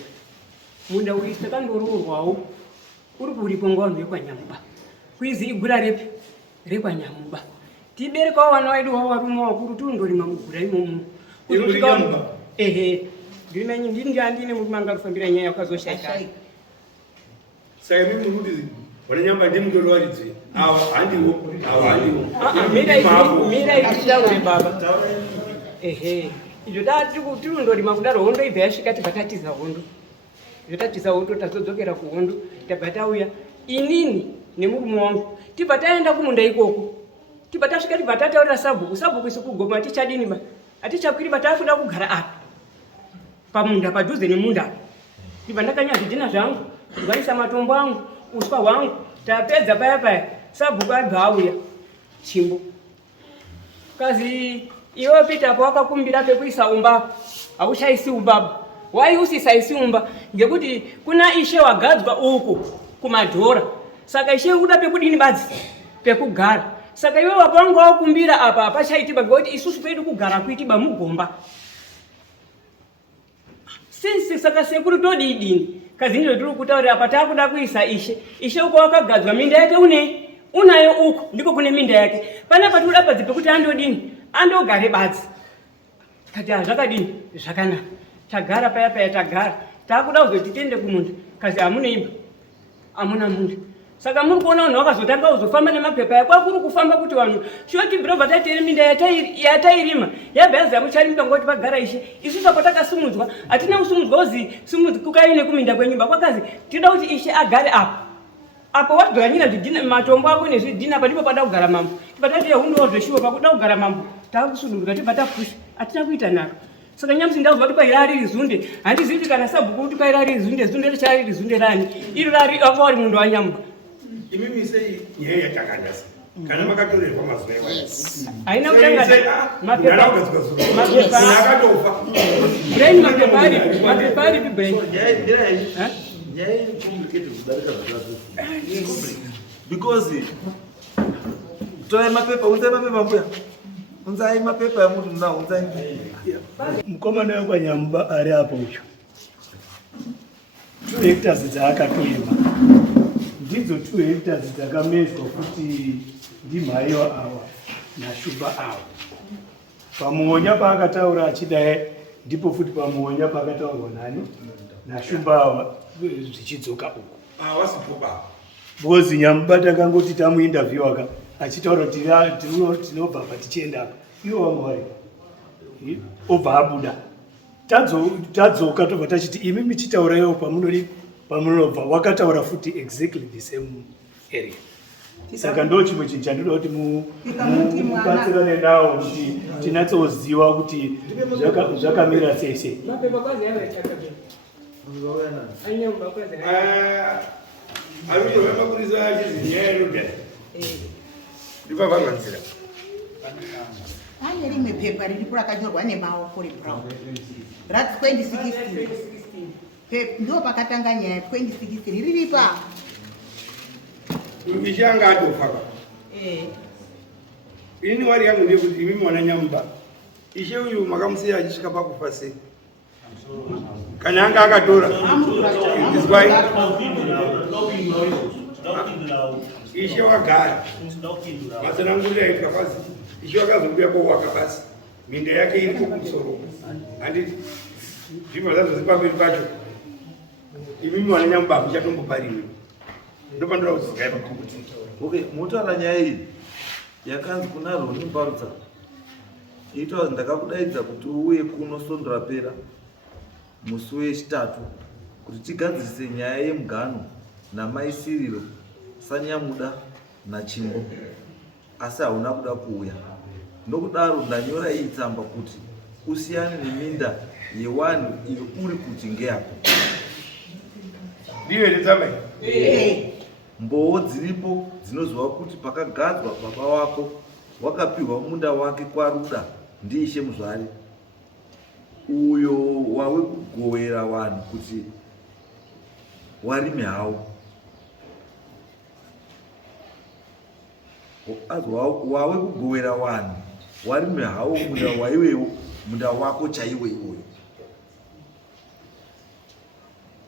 Munda uistaka ndorurwawo. Uri kuripo ngondo yekwa Nyamba. Kwizi igura repi. Rekwa Nyamba. Tibereka wana wedu warumo wakuru tu ndori mamugura imomo. Iguri Nyamba. Ndimenyi ndindandine mumanga rufambira nyaya yakazoshaika. Saka mimi murudi Nyamba ndi mudolo waridzi. Awa handiwo. Mira ikitaure baba. Ijo tiri ndorima kudaro hondo ibva yasvika tibva tatiza hondo. Ijo tatiza hondo tazodzokera kuhondo tabva tauya. Inini nemurume wangu tibva taenda kumunda ikoko. Tibva tasvika tibva tataurira sabhuku isi kugoma atichadini ba. Atichakwiri batakuda kugara apa. Pamunda padhuze nemunda. Tibva ndakanyazvidhina zvangu. Ndikaisa matombo angu, uswa hwangu. Tapedza paya sabhuku abva auya. Chimbo. Kazi iwe Peter po akakumbira pekuisa umba. Aushaisi umba. Wai usisaisi umba ngekuti kuna ishe wagadzwa uko kumadhora. Saka ishe uda pekudini badzi pekugara. Saka iwe wapangu wakumbira apa pachaitiba ngekuti isusu pedu kugara kuitiba mugomba. Sisi saka sekuru todidini. Kazi ndiro tiri kutaurira apa takuda kuisa ishe uko wakagadzwa minda yake unayo uko ndiko kune minda yake. Panapa tikuda padzi pekuti andodini andogare badzi. Kati zvakadini zvakanaka. Tagara paya tagara. Takuda kuzoti tiende kumunda. Kazi amuneimba. Amuna munda. Saka muri kuona vanhu vakazotanga kuzofamba nemapepa yako kuri kufamba kuti vanhu shoti brova tatere minda yatairima yabva yaziva mucharimba ngoti pagara ishe isu saka takasumudzwa hatina kusumudzwa uzi sumudzi kukaine kuminda kwenyumba kwakazi tinoda kuti ishe agare apo watoganyira zvidhina matombo ako nezvidhina apa ndipo pada kugara mambo tibva tatiya hundowo zveshuwa pakuda kugara mambo takusudurika tibva tapusha hatina kuita naro. Saka nyamusi ndazwa kuti pairari rizunde handizivi kana sabhuku kuti pairari zunde richari rizunde rani iri rari ava wari munhu wanyamba. Imimi sei nyaya yatakandasa. Kana makatorerwa mazuva ewayo. Haina kutanga mapepa akatofa. Brain mapepa ari brain. Nyaya complicated kudarika zvazo. Because toa mapepa mbuya. Unzai mapepa ya mtu mnao unzai. Mkomana wekwa Nyamba ari apo ucho. 2 hectares dzaakatorima. Ndidzo 2 hectares dzakamedzwa kuti ndimhaiwa awa nashuba awa. Pamuonya paakataura achidai ndipo futi pamuonya paakataurwa nani nashuba awa zvichidzoka uko. Wasipoba. Bozi Nyamba takangoti tamuinterview aka achitaura tinobva apa tichienda apa. Iwo wangwari. Obva abuda. Tadzoka tobva tachiti imi michitaurayo pamunobva wakataura futi exactly the same area. Saka ndo chimwe chinhu chandinoda kuti mubatsirane nawo kuti tinatsoziva kuti zvakamira sei. Aviro vemapurisa achizi nyaya inogara. Ndipo vanganzira. Pane rimwe pepa riripo rakanyorwa nemaoko rebrown. That's 2016. Ndo pakatanga nyaya 2016 riripa. Ishanga atofaka. Ini wari yangu ndekuti imi mwana Nyamba. Ishe uyu makamusiya achisvika pakufa sei. Kana anga akatora. Ishe wakagara. Matsanangurira aitwa pasi. Ishe wakazobuya kwowaka basi. Minda yake iripo kumusoro. Handiti zvibva zvazozi pamberi pacho. Imi mwana Nyamba hamuchatombopariwi. Ndopandora kuzigai pakuti. Okay, motaura nyaya iyi yakanzi kuna Roni Mparutsa. Itaura ndakakudaidza kuti uye kuno Sondra Pera. musi wechitatu kuti tigadzirise nyaya yemugano namai Sirilo Sanyamuda naChimbo, asi hauna kuda kuuya. Nokudaro ndanyora iyi tsamba kuti usiyane neminda yewanhu iyo uri kuti ngeyako. Ndiyo tsamba Mbowo dziripo dzinoziva kuti pakagadzwa baba wako wakapihwa munda wake kwaRuda ndiishe Muzvari, uyo wawe kugovera vanhu kuti warime hawo. Wawe kugovera vanhu warime hawo munda waiwewo, munda wako chaiwe iwoyo.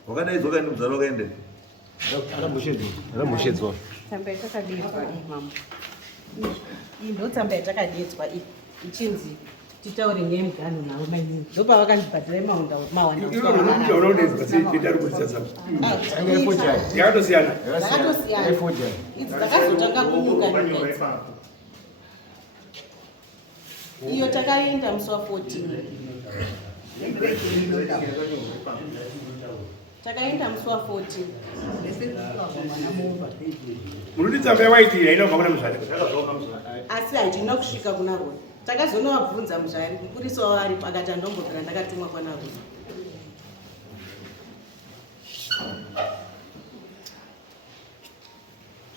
Wakadaidzwa kaende Muzvari wakaendera Aramushedzwa. Tsamba yatakadedzwa mama. Iyi ndo tsamba yatakadedzwa iyi. Ichinzi titaure nemugano nawo maningi. Ndopa vakandibhadhira mawanda. Yakatosiyana. Idzi dzakazotanga kunyuka. Iyo takaenda musi wa14. Takaenda musi wa14. Munoti tsamba yawaiti yainobva kuna Muzvari. Asi hatina kusvika kuna Roni. Takazonobvunza Muzvari kupurisa wavari pakati andombogara ndakatumwa kwana Roni.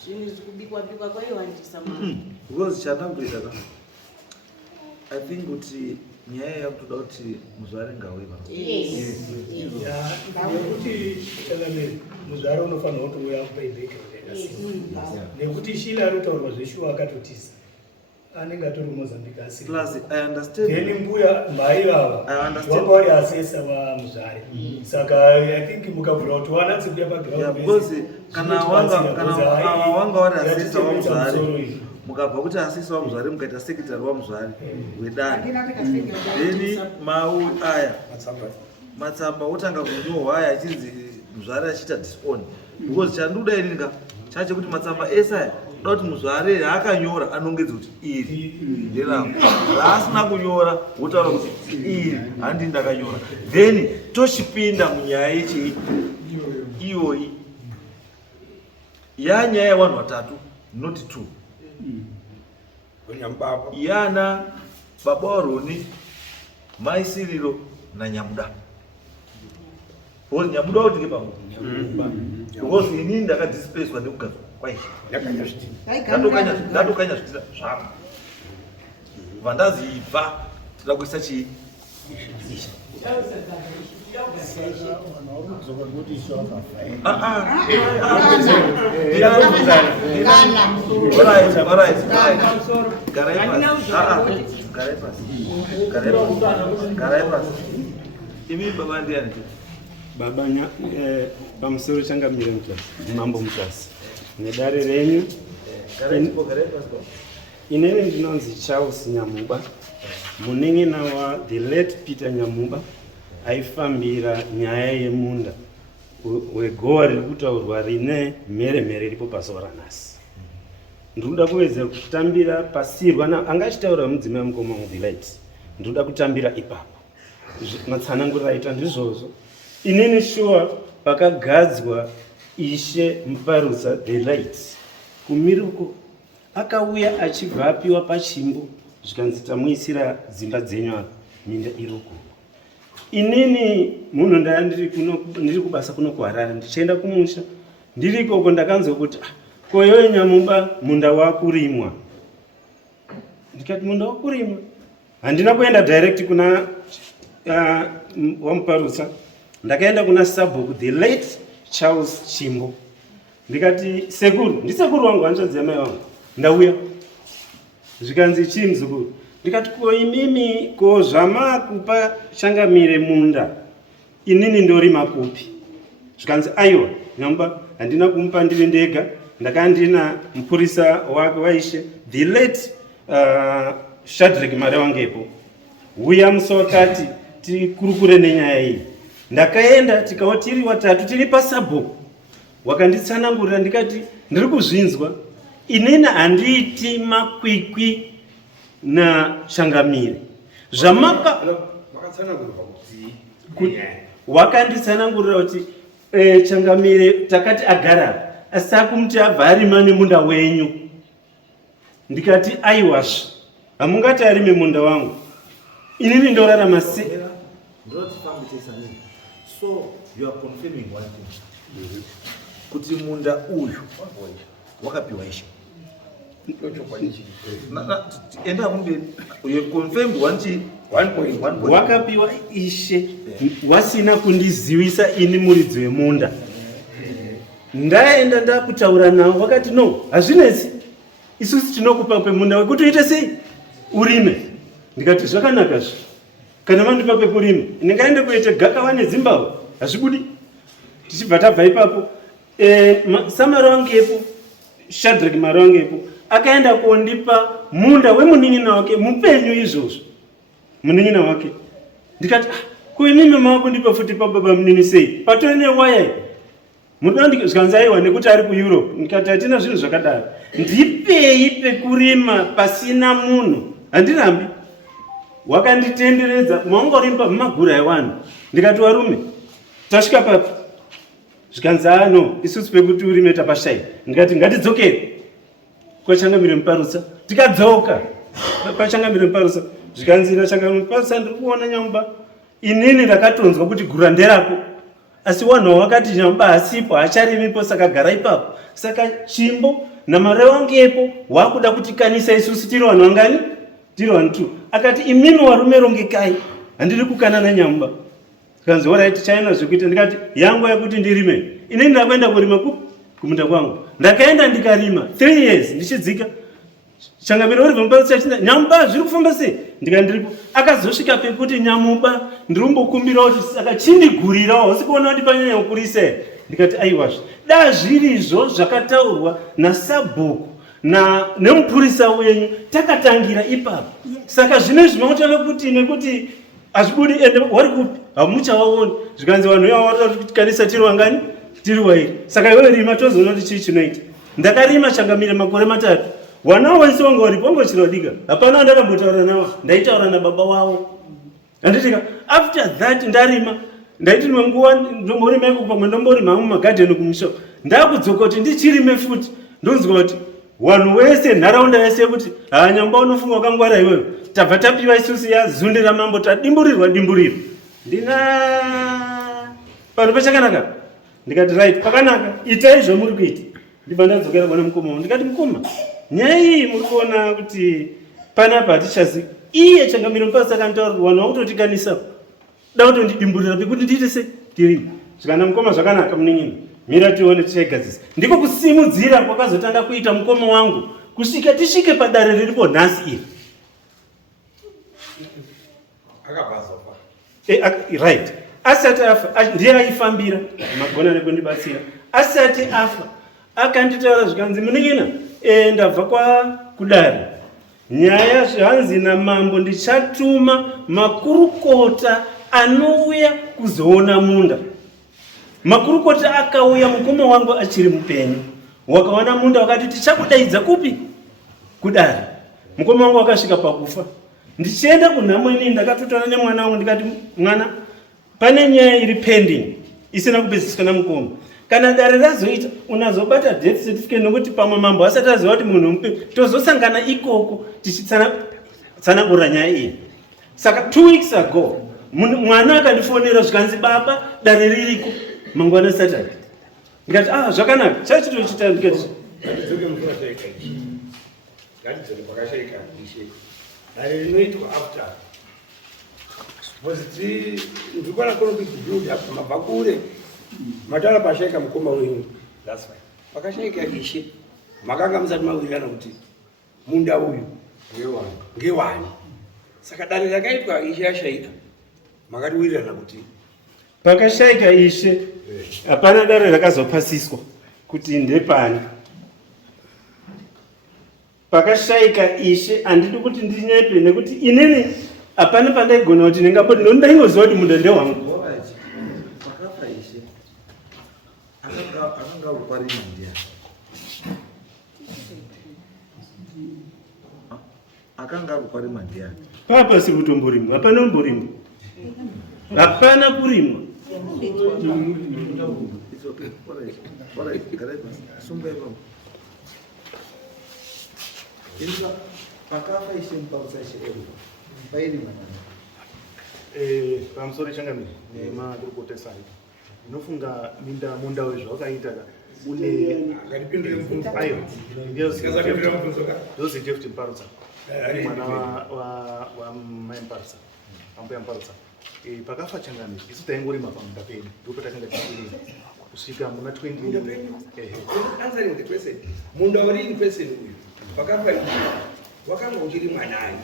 Zvinhu zvekubikwa kwaiwandisa mama. because chandangoita ka I think kuti nyaya yakutoda kuti Muzvari ngaweva. Nekuti Muzvari unofanira kutouya payback nekuti Shila anotaurwa zveshuwa akatotisa anenge atori Mozambique asi Plus I understand. Then mbuya mai vava I understand. wanga vari asesa vaMuzvari saka I think mukabvura kuti wanatsikuya paground Because kana wanga vari asesa vaMuzvari mukabva kuti asesa vaMuzvari mukaita sekretary vaMuzvari wedani, then mau aya matsamba otanga kunyorwa aya achinzi Muzvari achiita disown. Because chanduda ininga chacho kuti matsamba ese aya doda kuti Muzvari haakanyora anongedza kuti iri nderamo, raasina kunyora wotaura kuti iri handi ndakanyora, then tochipinda munyaya yechi iyoyi yanyaya yevanhu vatatu not 2 yana baba waRoni, mai Sirilo naNyamuda. Because Nyamuda wakutinge pamwe because inini ndakadisplacedwa nekugadzwa kwaizvi ndatokanya zvitira zvako vandazibva tida kuisa chii imi baba ndiani Baba pamusoro Changamire Mutasi, Mambo Mutasi. Nedare renyu. Inini ndinonzi Charles Nyamuba. Munen'ena wa the late Peter Nyamuba aifambira nyaya yemunda wegowa riri kutaurwa rine mheremhere iripo pazuva ranhasi. Ndikuda kuwedzera kutambira pasirwa angachitaura mudzimai mukoma muDelight. Ndikuda kutambira ipapo. Matsanangurira aita ndizvozvo. Inini shuwa pakagadzwa Ishe Muparutsa Delight kumiruko akauya achibva apiwa paChimbo zvikanzi tamuisira dzimba dzenyu apa minda iruko. Inini munhu ndaya ndiri kubasa kuno kuHarare ndichienda kumusha ndiri ikoko ndakanzwa kuti koyoyo Nyamuba munda wakurimwa. Ndikati munda wakurimwa? Handina kuenda direct kuna waMuparutsa. Ndakaenda kuna Sabhuku the late Charles Chimbo. Ndikati sekuru, ndisekuru wangu hanzvadzi yamai wangu. Ndauya. Zvikanzi chii muzukuru? Ndikati ko imimi ko zvamakupa Changamire munda. Inini ndorima kupi? Zvikanzi aiwa, Nyamuba handina kumupa ndiri ndega. Ndakandina mupurisa wake waishe the late Shadrack Mare wangepo. Uya musokati tikurukure nenyaya iyi. Ndakaenda tikawa tiri watatu tiri paSabhuku. Wakanditsanangurira ndikati ndiri kuzvinzwa. Inini handiti makwikwi na Changamire. Zvamaka wakanditsanangurira kuti Changamire takati agara asi takumuti abva arima nemunda wenyu. Ndikati aiwasva hamungati arime munda wangu, inini ndorarama sei? So you are confirming one thing. Kuti munda uyu wakapiwa Ishe. Enda kumberi. You confirmed one point. Wakapiwa Ishe wasina kundizivisa ini muridzi wemunda. Ndaenda ndakutaura nawo wakati no, hazvinetsi. Isusu tinokupa pemunda wekuti uite sei? Urime. Ndikati zvakanaka zvo. Kana mandipa pekurima, ndingaende kuita gakawa neZimbabwe, hazvibudi. Tichibva tabva ipapo, Samara wangepo, Shadrack Mara wangepo, akaenda kundipa munda wemunin'ina wake mupenyu izvozvo. Munin'ina wake. Ndikati, kuimimi makundipa futi pababa munini sei? Patori newaya. Munoda ndikazvanzaiwa nekuti ari kuEurope. Ndikati hatina zvinhu zvakadaro. Ndipei pekurima pasina munhu. Handirambi. Wakanditenderedza maungorimba mumagura ewanhu. Ndikati warume, tasvika papi? Zvikanzi no, isusu pekuti urime tapashaya. Ndikati ngatidzokere kwaChangamire Muparutsa. Tikadzoka kwaChangamire Muparutsa. Zvikanzi naChangamire Muparutsa ndiri kuona Nyamumba. Inini ndakatonzwa kuti gura nderako. Asi wanhu wakati Nyamumba hasipo, hacharimipo, saka gara ipapo. Saka Chimbo naMare wangepo wakuda kutikanisa isusu tiri vanhu vangani? Tiri vanhu 2. Akati imimi warume rongekai, handiri kukanana Nyamumba. Kanzi alright China zvekuita. Ndikati yangu yakuti ndirime. Inini ndakwenda kurima kumunda kwangu. Ndakaenda ndikarima 3 years ndichidzika. Changamire uri Muparutsa achinda Nyamumba zviri kufamba sei? Ndikandiripo. Akazosvika pekuti Nyamumba ndirimbokumbira kuti saka chindigurirawo usikuona kuti panyanya kukurisa. Ndikati aiwazvo. Da zvirizvo zvakataurwa naSabhuku nemupurisa wenyu takatangira ipapo. Saka zvine zvinotava kuti nekuti hazvibudi ende wari kupi hamuchawaoni. Zvikanzi vanhu yavaroda kuti kanisa tiri wangani? Tiri wairi. Saka iwe rima tozoona kuti chii chinoita. Ndakarima Changamire makore 3. Wana wense wangu waripo ngochirodika. Hapana ndakambotaura nawo. Ndaitaura nababa wavo. Anditika after that ndarima. Ndaiti nguva ndomborima pamwe ndomborima mumagadheni kumusha. Ndakudzoka kuti ndichirime futi. Ndonzwa kuti wanhu wese nharaunda yese kuti Nyamumba unofunga wakangwara iwewe. Tabva tapiwa isusu yazundira mambo tadimburirwa. Ndina pano pachakanaka. Ndikati right pakanaka itai zvamuri kuita. Ndibva ndadzokera kuna mukoma wangu. Ndikati mukoma, nyaya iyi muri kuona kuti panapa hatichazi. Iye Changamire Muparutsa akantaura wanhu vakutotikanisa. Da kutondidimburira pekuti ndiite sei? Tirima. Zvikana mukoma zvakanaka munin'ina. Mira tione tichaigadzisa. Ndiko kusimudzira kwakazotanga kuita mukoma wangu. Kusvika tisvike padare riripo nhasi iri. Right. Asati afa, ndiye aifambira magona nekundibatsira. Asati afa, akanditaura zvikanzi munin'ina, ndabva kudare. Nyaya zvanzi namambo ndichatuma makurukota anouya kuzoona munda. Makurukota akauya mukoma wangu achiri mupenyu. Wakaona munda wakati tichakudaidza kupi? Kudare. Mukoma wangu akasvika pakufa. Ndichienda kunhamo inini ndakatotana nemwana wangu ndikati mwana, pane nyaya iri pending isina kupedziswa namukoma. Kana dare razoita unazobata death certificate nokuti pamwe mambo asati aziva kuti munhu mupenyu. Tozosangana ikoko tichitsanangura nyaya iyi. Saka 2 weeks ago mwana akandifonera zvikanzi baba dare ririko mangwana Saturday. Ndikati zvakanaka chachitochita. Ndikati dare rinoitwa after positi ndikwana kono kubuild up mabakure matala pasheka mukoma wenyu. That's fine. Pakasheka Ishe makanga musati mawirirana kuti munda uyu ngewani. Saka dare rakaitwa Ishe yashaika makati wirirana kuti pakashaika Ishe hapana dare rakazopasiswa kuti ndepani. Pakashaika Ishe handidi kuti ndinyepe nekuti inini hapana pandaigona kuti ndingamboti ndaingoziva kuti munda ndewangu. Pakafa Ishe akanga uri parima ndiani? Akanga ari parima ndiani? Papa si kutomborimwa, hapana umborimwa. Hapana kurimwa. pamusoro changamiri nemadokotesari inofunga munda wezvawakaita une Joseph Mparutsa mwana wa mai Mparutsa ambuya Mparutsa pakafa changamiri isu taingorima pamunda pedu ndipo takanga tichirima kusvika muna 20 answering the question munda uri in question uyu pakafa wakanga uchiri mwanani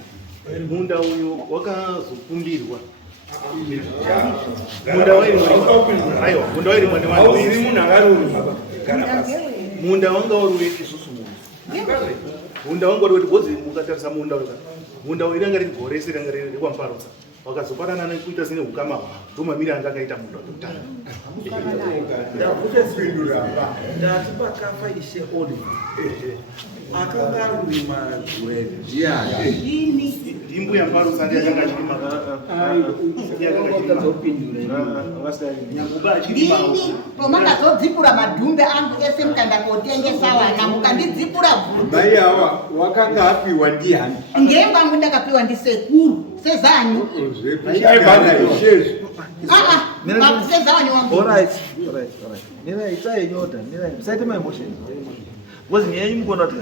munda uyu wakazokumbirwa munda wanga uri wekisusu munda wanga uri wekugozi mukatarisa munda uyu ranga riri gore rese ranga rekwamparutsa wakazopanana nekuita sine ukama ndomamiri anga akaita munda wekutanga ndati pakafa ishe Oliver akanga arima gore ndiani imbuya Mparutsa ndiye akanga achirima nyamuba achirima pomakazodzipura madhumbe angu ese mukanda kotengesa wana mukandidzipura bvudzi mai awa wakanga apiwa ndiani ngengwangu ndakapiwa ndisekuru sezani sezani wangu itai nyota musaite maemotion because nyaya mukona kuti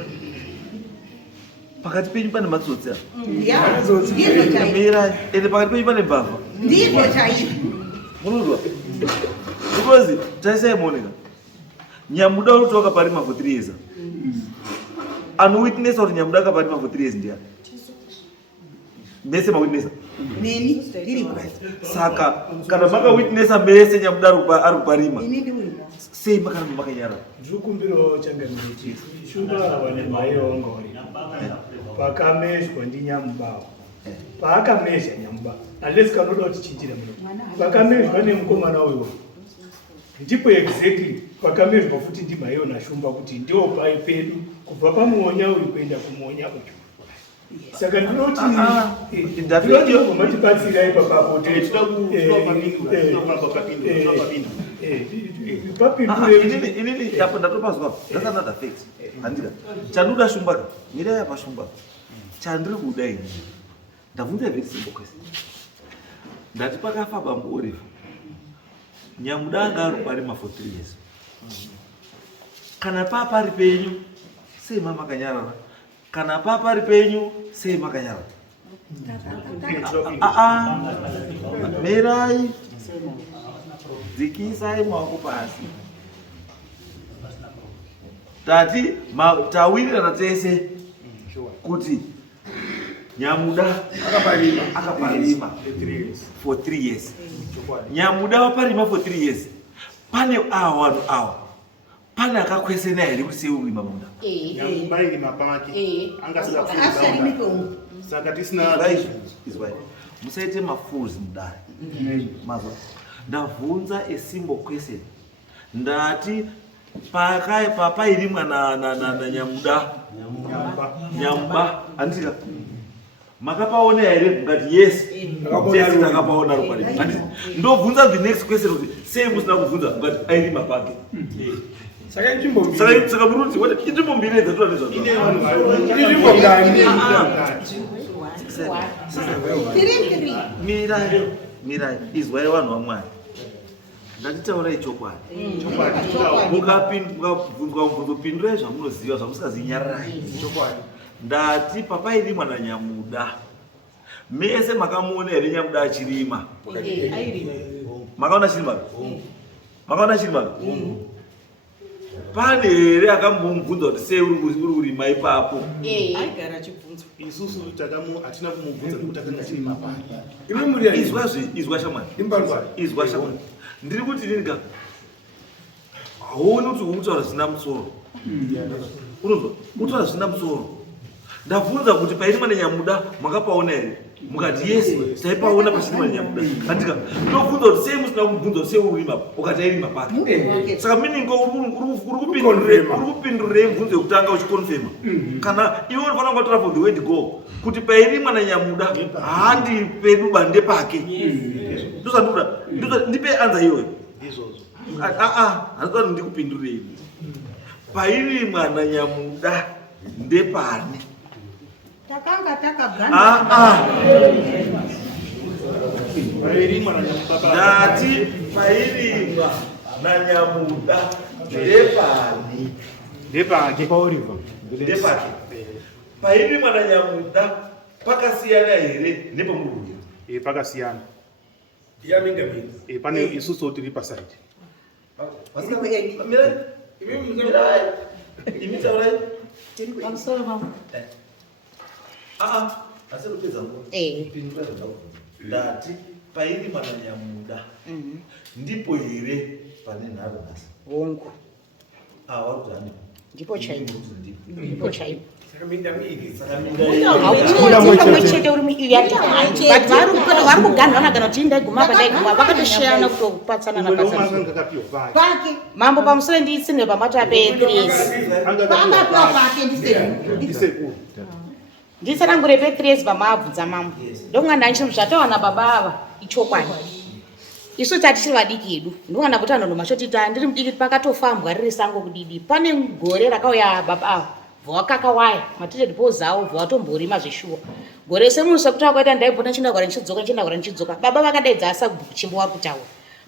pakati penyu pane matsotsi mira ende pakati penyu pane mbavha ndizvo chaizvo munozwa because taisai monika nyamuda uri kutoka parima for 3 years anowitnessa kuti nyamuda akaparima for 3 years ndiani mese mawitnessa neni ndiri saka kana makawitnessa mese nyamuda ari kuparima sei makaramba makanyarara ndikumbiro changamiri shumba wane mai ongori pakamezhwa ndinyamubawa paakamezha nyamuba unless kanoda kuti chinjira muno pakamezhwa nemukomana uyo ndipo exactly pakamezhwa futi ndimaiyo nashumba kuti ndiwo pai pedu kubva pamuonya uyu kuenda kumuonya uyu saka ndinoti ndinotikomatipatirai papapo inini apo ndatopazwa that's another fact handika chandoda shumbaka mira yapa shumbaka chandiri kuda ini ndabvunza very simple question ndati pakafa bambo Oliver nyamuda anga ari kuparima for 3 years kana papari penyu sei mamakanyarara kana papari penyu sei makanyarara mirai dzikisai maoko pasi tati tawirirana tese kuti nyamuda akaparima for 3 years nyamuda waparima for 3 years pane vanhu ava pane akakwesena here kuti sei urima munda nyamuba irima pake saka tisina musaite mafools mudare mazwa ndabvunza a simple question ndati papairimwa na nyamuba andika makapaona here ngati yes takapaona rupari ndobvunza the next question kuti sei musina kubvunza ngati airima pake saka inzvimbo saka muruti wati inzvimbo mbiri dzatoa inzvimbo ngani mirai izwai vanhu vamwari ndatitaurai chokwadi mukabvunzopindurai zvamunoziva zvamusikazinyararai ndati papairimwa nanyamuda mese makamuona here nyamuda achirima makaona chirimaka pane here akambomubvunza kuti sei uri kurima ipapo isusu hatina kumubvunza kuti akanga chirima pake izwa shamwani ndiri kuti ninika hauoni kuti utaura zvisina musoro unonzwa utaura zvisina musoro ndabvunza kuti pairimwa nenyamuda makapaona here mukati yesi taipaona pachirimwa nenyamuda andika ndobvunza kuti sei musina kubvunza sei urima ukati airima pake saka miningo uri kupindurira mubvunzo yekutanga uchikonfema kana iwe unofanira kutora for the way to go kuti pairimwa nenyamuda handi pedu bande pake ndosa ndipe anza iyoyo handitsati ndikupindureni. Pairi mwana Nyamuda ndepani? Takanga takagana. Ndati pairi mwana Nyamuda ndepani? Ndepake paOliver. Ndepake. Pairi mwana Nyamuda pakasiyana here nepamurudzi? Pakasiyana. Yaminga mingi. Pane isusu tiri paside. Ndati pairi mwana Nyamuda ndipo here pane nharo basa? Hongu. Warutani? Ndipo chaipo. Ndipo chaipo. Sakaminda mingi. Chete uri yatanje. But vari kugana vanagana kuti ndaiguma padaiguma vakatosheyana kutopatsana napasana. Pake mambo pamusoro nditsine pamata pe3s. Panga pake ndise. Ndise rangure pe3s pamabvudza mambo. Ndongana ndichinhu zvatawana baba ava ichokwadi. Isu tatichiri vadiki edu ndongana kuti anonhoma chotita ndiri mudiki pakatofambwa riri sango kudidi. Pane gore rakauya baba ava vhawakakawaya matete pozawo vhawatomborima zvishuwa gore semusa kuti akaita ndaibvona chindagara ndichidzoka baba vakadaidza asabhuku chimbo wari kutaura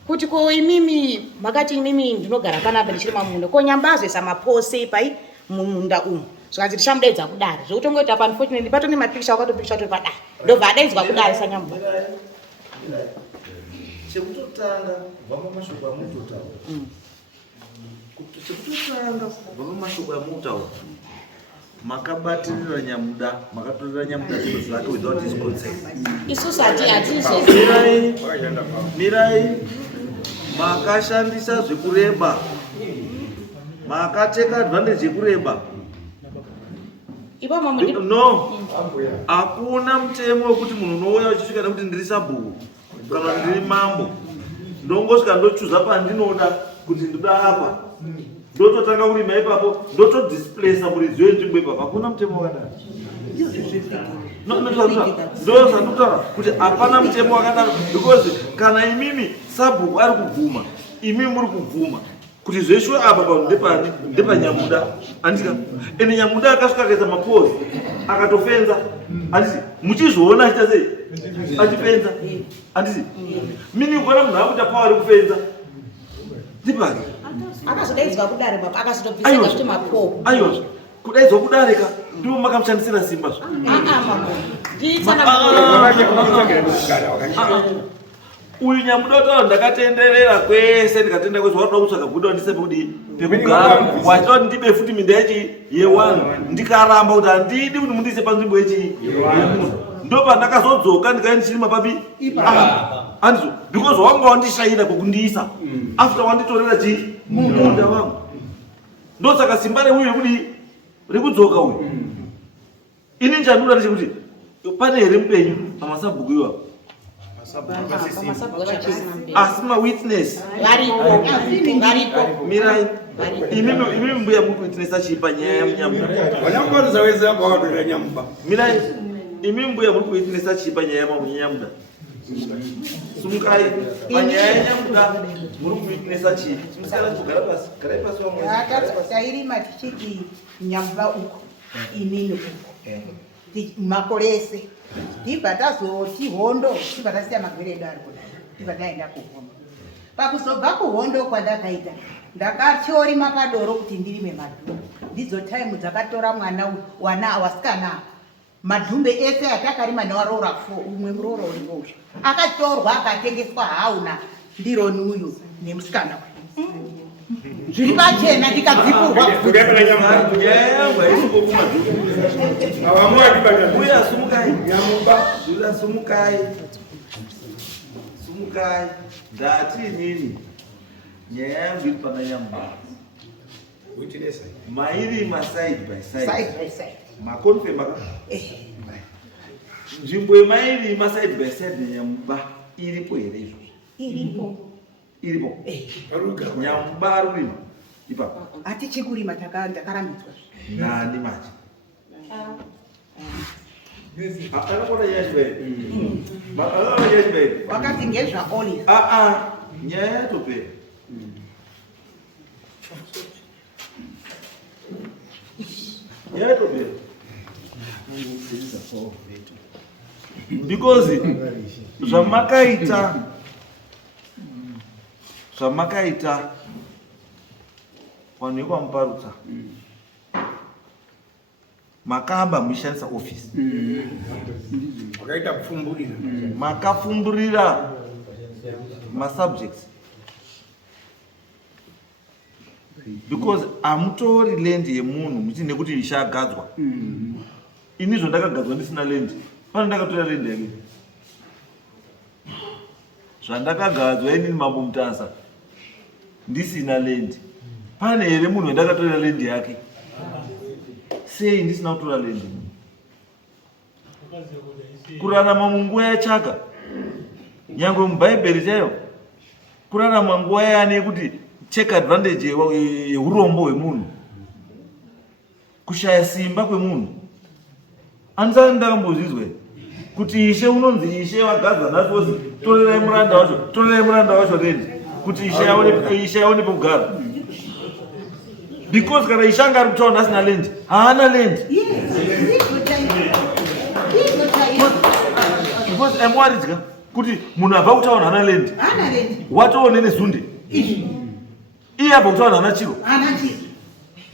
kuti ko imimi makati imimi ndinogara panapa ndichiri mamunda ko nyambazo samapose pai mumunda umu zvakanzi ndichamudaidza kudari zvokutongoita pa unfortunately patone mapikicha wakatopikicha tori padari ndobva adaidzwa kudari sanyamba chekutotanga kubva pamashoko amutotaura chekutotanga kubva pamashoko amutotaura makabatirira Nyamuda, makatorera Nyamuda zvinhu zvake without his consent. Isusu hatizo. Mirai, makashandisa zvekureba, makateka advantage yekureba. No, hakuna mutemo wekuti munhu unouya uchisvika nekuti ndiri sabhuku kana ndiri mambo ndongosvika ndochuza pandinoda kuti ndoda apa ndototanga kurima ipapo ndotodisplacea muridzi wenzvimbo ipapo hakuna mutemo wakadaro. Ndozandokutaura kuti hapana mutemo wakadaro because kana imimi sabhuku ari kubvuma imimi muri kubvuma kuti zveshuwe apa panhu ndepanyamuda andika ende Nyamuda akasvika akaisa mapozi akatofenza andisi muchizviona achita sei achifenza andisi mini kuona munhu akuita paari kufenza ndipani akazodaidzwa kudare baba akazotobvisika kuti mapo aiwa kudaidzwa kudarika ndipo makamushandisira simba zvo uyu Nyamuda utaura ndakatenderera kwese ndikatenda kwese wakuda kutsvaga gudo andise pekudi pekugara wachita kuti ndibe futi minda yechi ye1 ndikaramba kuti handidi kuti mundiise panzvimbo yechi ndopandakazodzoka ndikaenda ndichirima papi andizo because wanga wandishayira kwekundiisa after wanditorera chi munda wangu ndosaka simba reuyu rekuti rekudzoka uyu ini nchanduda ndechekuti pane here mupenyu pamasabhuku iwapo asima witness mirai imimi mbuya muri kuwitnessa chipa nyaya yamunyamuda mirai imimi mbuya muri kuwitnessa chipa nyaya yamunyamuda sumukai panyaya yanyamuda muri kuwitnessa chipi timusana kugara pasi garai pasi wamwatairima tichiti Nyamuda uko inini uko makore ese tibva tazoti hondo tibva tasiya magwere edu ari kudai tibva taenda kuhondo pakuzobva kuhondo kwandakaita ndakatyori makadoro kuti ndirime madhumbe ndidzo taimu dzakatora wana wasikana madhumbe ese atakarima newaroora 4 umwe muroora urimbozva akatorwa akatengeswa hauna ndironi uyu nemusikana zviri pachena ndikadzipurwa sumukai ndati inini nyaya yangu iri pana Nyamuda mairi maside by side makonfirma nzvimbo yemairi maside by side neNyamuda iripo here izvozvo iripo Nyamuda arurima ipapo hatichikurima ndakarambidzwa nani manje Anokona yashibere. Anokona yashibere. Wakati ngezva olive. Nyaya yatopera. Nyaya yatopera. Because zvamakaita vanhu vekwamuparutsa makamba muishandisa office wakaita kupfumburira makapfumburira masubjects because hamutori land yemunhu muchii nekuti ishagadzwa ini zvandakagadzwa ndisina land pano ndakatora land yake zvandakagadzwa inini mambo Mutasa ndisina land pane here munhu wandakatora land yake sei ndisina kutora land kurarama munguva yaChaka nyangwe mubhaibheri chaiyo kurarama nguva yane yekuti take advantage yeurombo hwemunhu kushaya simba kwemunhu andisati ndakambozvizwe kuti Ishe unonzi Ishe wagadzwa nhasi ozi torerai muranda wacho rendi kuti Ishe aone pekugara because kana Ishe anga ari kutaura asina land haana land because amwaridya kuti munhu abva kutaura haana land watoone nezunde iye abva kutaura haana chiro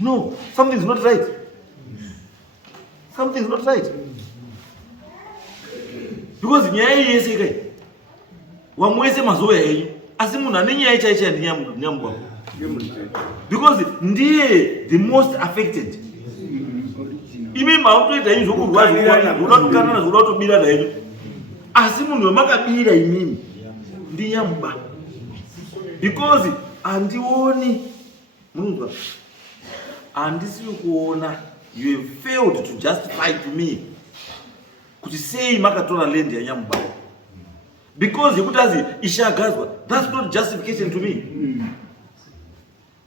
no something's not right because nyaya iyi yese ikai wamwese mazuva enyu asi munhu ane nyaya chaichaya ndinyamugwa because ndiye the most affected imi makutoita inyu zvokurwazvokukanana zvokuda kutobirana henyu asi munhu wemakabira imimi ndinyamuba because handioni mununzwa handisiri kuona you have failed to justify to me kuti sei makatora land yanyamuba because yekuti azi Ishe agadzwa that's not justification to me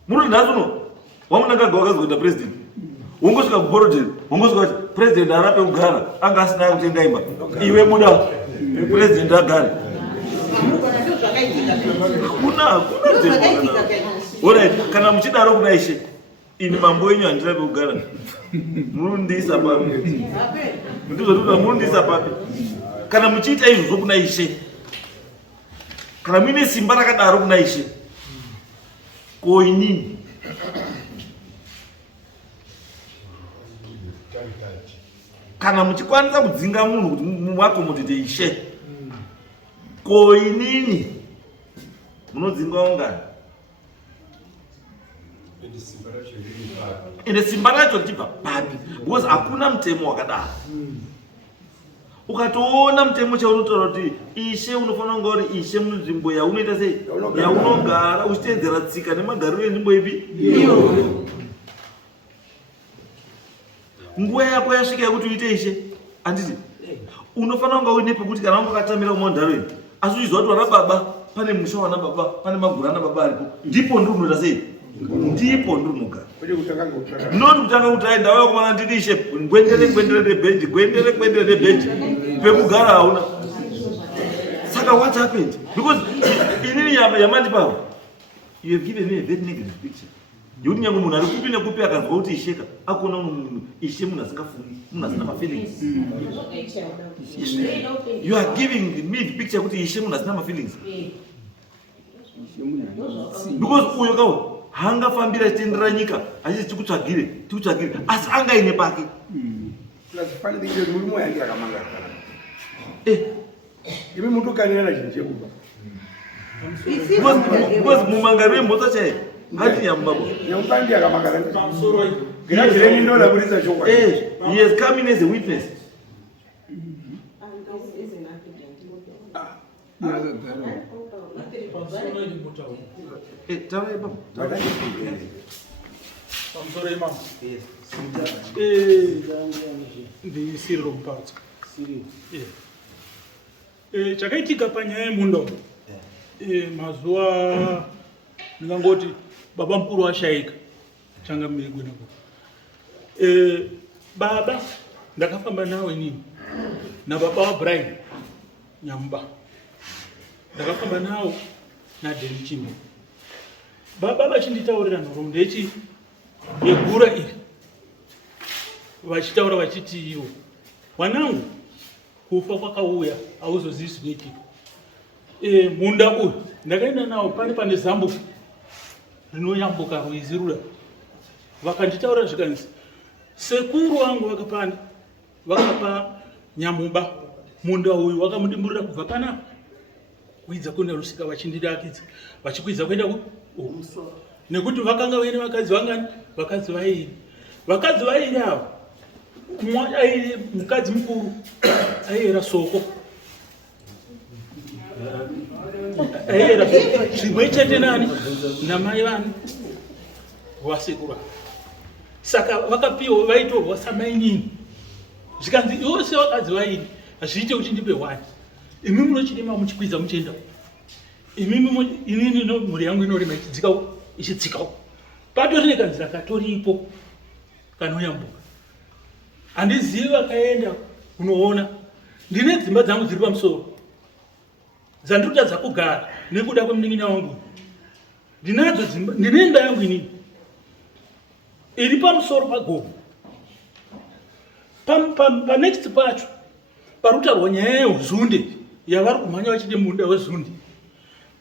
muri nhasi uno wamunangagwa wakazwa kuita president wongosvika kuborodheri wongosvika kuti president haana pekugara anga asina kutenga imba iwe muda president agare kuna alright kana muchidaro kuna Ishe ini mambo enyu handina pekugara murundisa papi ndizvotuta murundisa papi kana muchiita izvozvo kuna Ishe kana muine simba rakadaro kuna Ishe ko inini kana muchikwanisa kudzinga munhu kuti muakomodete Ishe ko inini munodzinga ungani ende simba racho richibva papi because hakuna mutemo wakadaro ukatoona mutemo chaunotaura kuti Ishe unofanira kunga uri Ishe munzvimbo yaunoita sei yaunogara uchiteedzera tsika nemagariro enzvimbo ipi nguva yako yasvika yekuti uite Ishe handiti unofanira kunga uine pekuti kana wangakatamira kumaundarweni asi uchiziva kuti wana baba pane musha wana baba pane maguru ana baba aripo ndipo ndiri unoita sei ndipo ndiri unogara noti kutanga kuti ndauya kumana ndidi Ishe gwendere nebhenji pekugara hauna saka what happened because inini yamandipawo you have given me a very negative picture yekuti nyange munhu ari kupi nekupi akanzwa kuti Isheka akuona munhu Ishe munhu asingafungi munhu asina mafeelings you are giving me the picture kuti Ishe munhu asina mafeelings because uyo kawo haangafambira achitenderera nyika achiti tikutsvagire asi angaine pake murume yange yakamangara imi mutokanirana chinhu chekuba because mumangaro wemhotsa chaiye hati nyambabo nyambandi yakamangara ngirajireni ndolaburisa chokwa he has come in as a witness pamusoro imamo ndisiriro muparutsa chakaitika panyaya yemunda mazuva ndingangoti baba mukuru washaika changa miri gwena baba ndakafamba nawe nini nababa waBrian Nyamuba. Ndakafamba nawo naDeni Chimbo. Baba vachinditaurira nhoroondo yegura iri. Vachitaura vachiti iwo, mwanangu, kufa kwakauya hauzozivi zvinoitika. Munda uyu ndakaenda nawo pane zambuko rinonyambuka rwizi ruda. Vakanditaura zvikanzi, sekuru vangu vakapa Nyamuba munda uyu, vakamudimburira kubva panapa kuidza kuenda Rusika, vachindidakidza vachikwidza kuenda nekuti vakanga vaine vakadzi vangani, vakadzi vairi avo. Mumwe airi mukadzi mukuru aiyera soko, aiyera zvimwe chete nani namai vani vasekuru. Saka vakapiwa, vaitorwa samainini, zvikanzi ivo sevakadzi vairi hazviite kuti ndipe wani. Imi munochirima muchikwidza muchienda, inini mhuri yangu inorima ichidzikawo. Patori nekanzira katoripo kanoyambuka. Handizivi vakaenda kunoona. Ndine dzimba dzangu dziri pamusoro dzandotadza kugara nekuda kwemunin'ina wangu. Ndinadzo dzimba, ndine imba yangu inini iri pamusoro pagomo. Panext pacho parutaurwa nyaya yeuzunde yavari kumhanya vachide munda wezunde.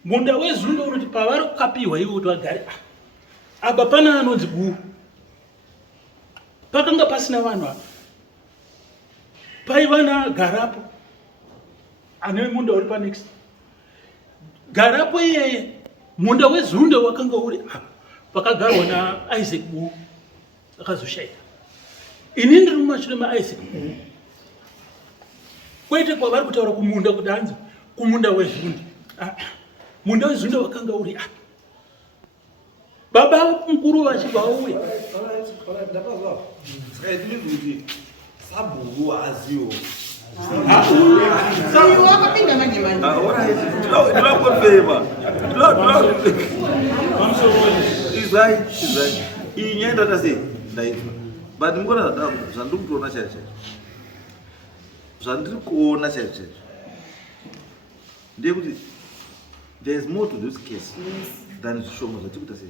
Munda wezunde unoti pavari kukapiwa ivo kuti vagare apa pana anonzi Buu. Pakanga pasina vanhu apa, paiva naGarapo ane munda uri panext. Garapo iyeye munda wezunde wakanga uri apa, pakagarwa naIsaac Buu akazoshayira. Ini ndiri mumashure maIsaac Buu, kwete kwavari kutaura kumunda kuti hanzi kumunda wezunde. Munda wezunde wakanga uri apa. Baba mukuru vachibva vauya Saburu aziwo. Wakapinda manyemani. Izai. Inyenda tase ndaitwa. But mukona zvandikutoona chaicho. Zvandiri kuona chaicho. Ndekuti there is more to this case than zvishoma zvatikuita sei.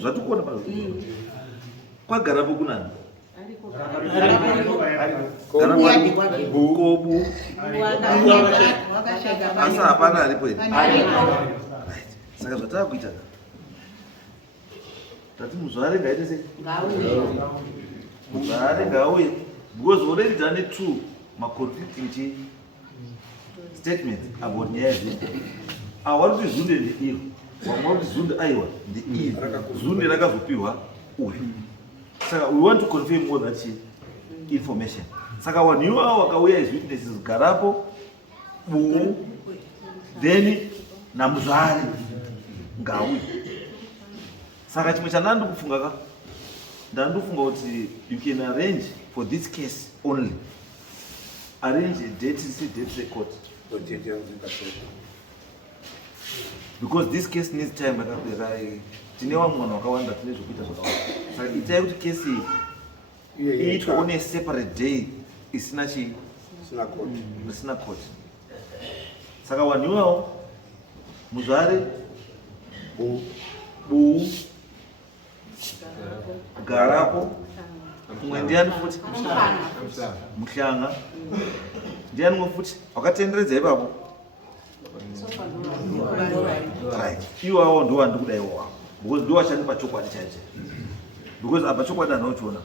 Zvatikuona pano. Kwagarapo kunani? Kobu. Asa hapana alipo ine. Saka zvatakuita. Tati muzvare ngaite sei? Muzvare ngauye. Because already done two conflicting statements about nyaya zvinhu. Avari kuti zunde ndeiro, vamwe kuti zunde aiwa ndeiri, zunde rakazopiwa uyu. Saka we want to confirm more that information. Saka vanhu ivavo vakauya as witnesses Garapo, Buu, then naMuzvare ngauye. Saka chimwe chandandokufunga kuti you can arrange for this case only. Arrange a date court. Because this case needs time. Tine vamwana vakawanda tine zvokuita zvakawanda. Saka itai kuti case iyi iitwe on a separate day isina court. Saka vanhu ivavo Muzvare, Buu, Garapo, mumwe ndiani futi? Muhlanga. Ndiani mumwe futi wakatenderedza ipapo? Iwavo ndo vandikuda iwavo, because ndo vachandipa chokwadi chaicho. Because apa chokwadi anochiona.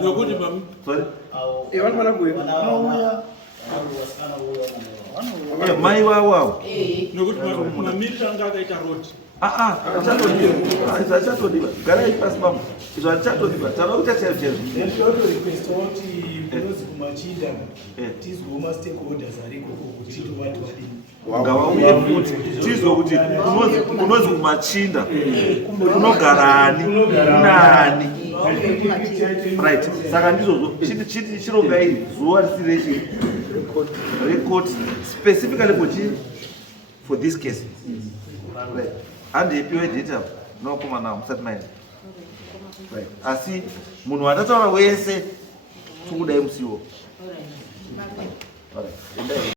Nokuti sorry? Vanofana kuuya. Mai vavo nokuti mamiriro anga akaita road. Achatodiwa. Garai pasi pamo. Izvo achatodiwa. Tava kuita chaicho. Unozi kumachinda tizwe mastakeholders ariko kuti tovati wadini ngavauye futi tizwe kuti unozi kumachinda unogara ani nani, right? Saka ndizvozvo chironga iri zuva risiri record specifically for this case. Handipiwe data nokomana musati maina, right? Asi munhu watataura wese tungudai musiwo. Alright.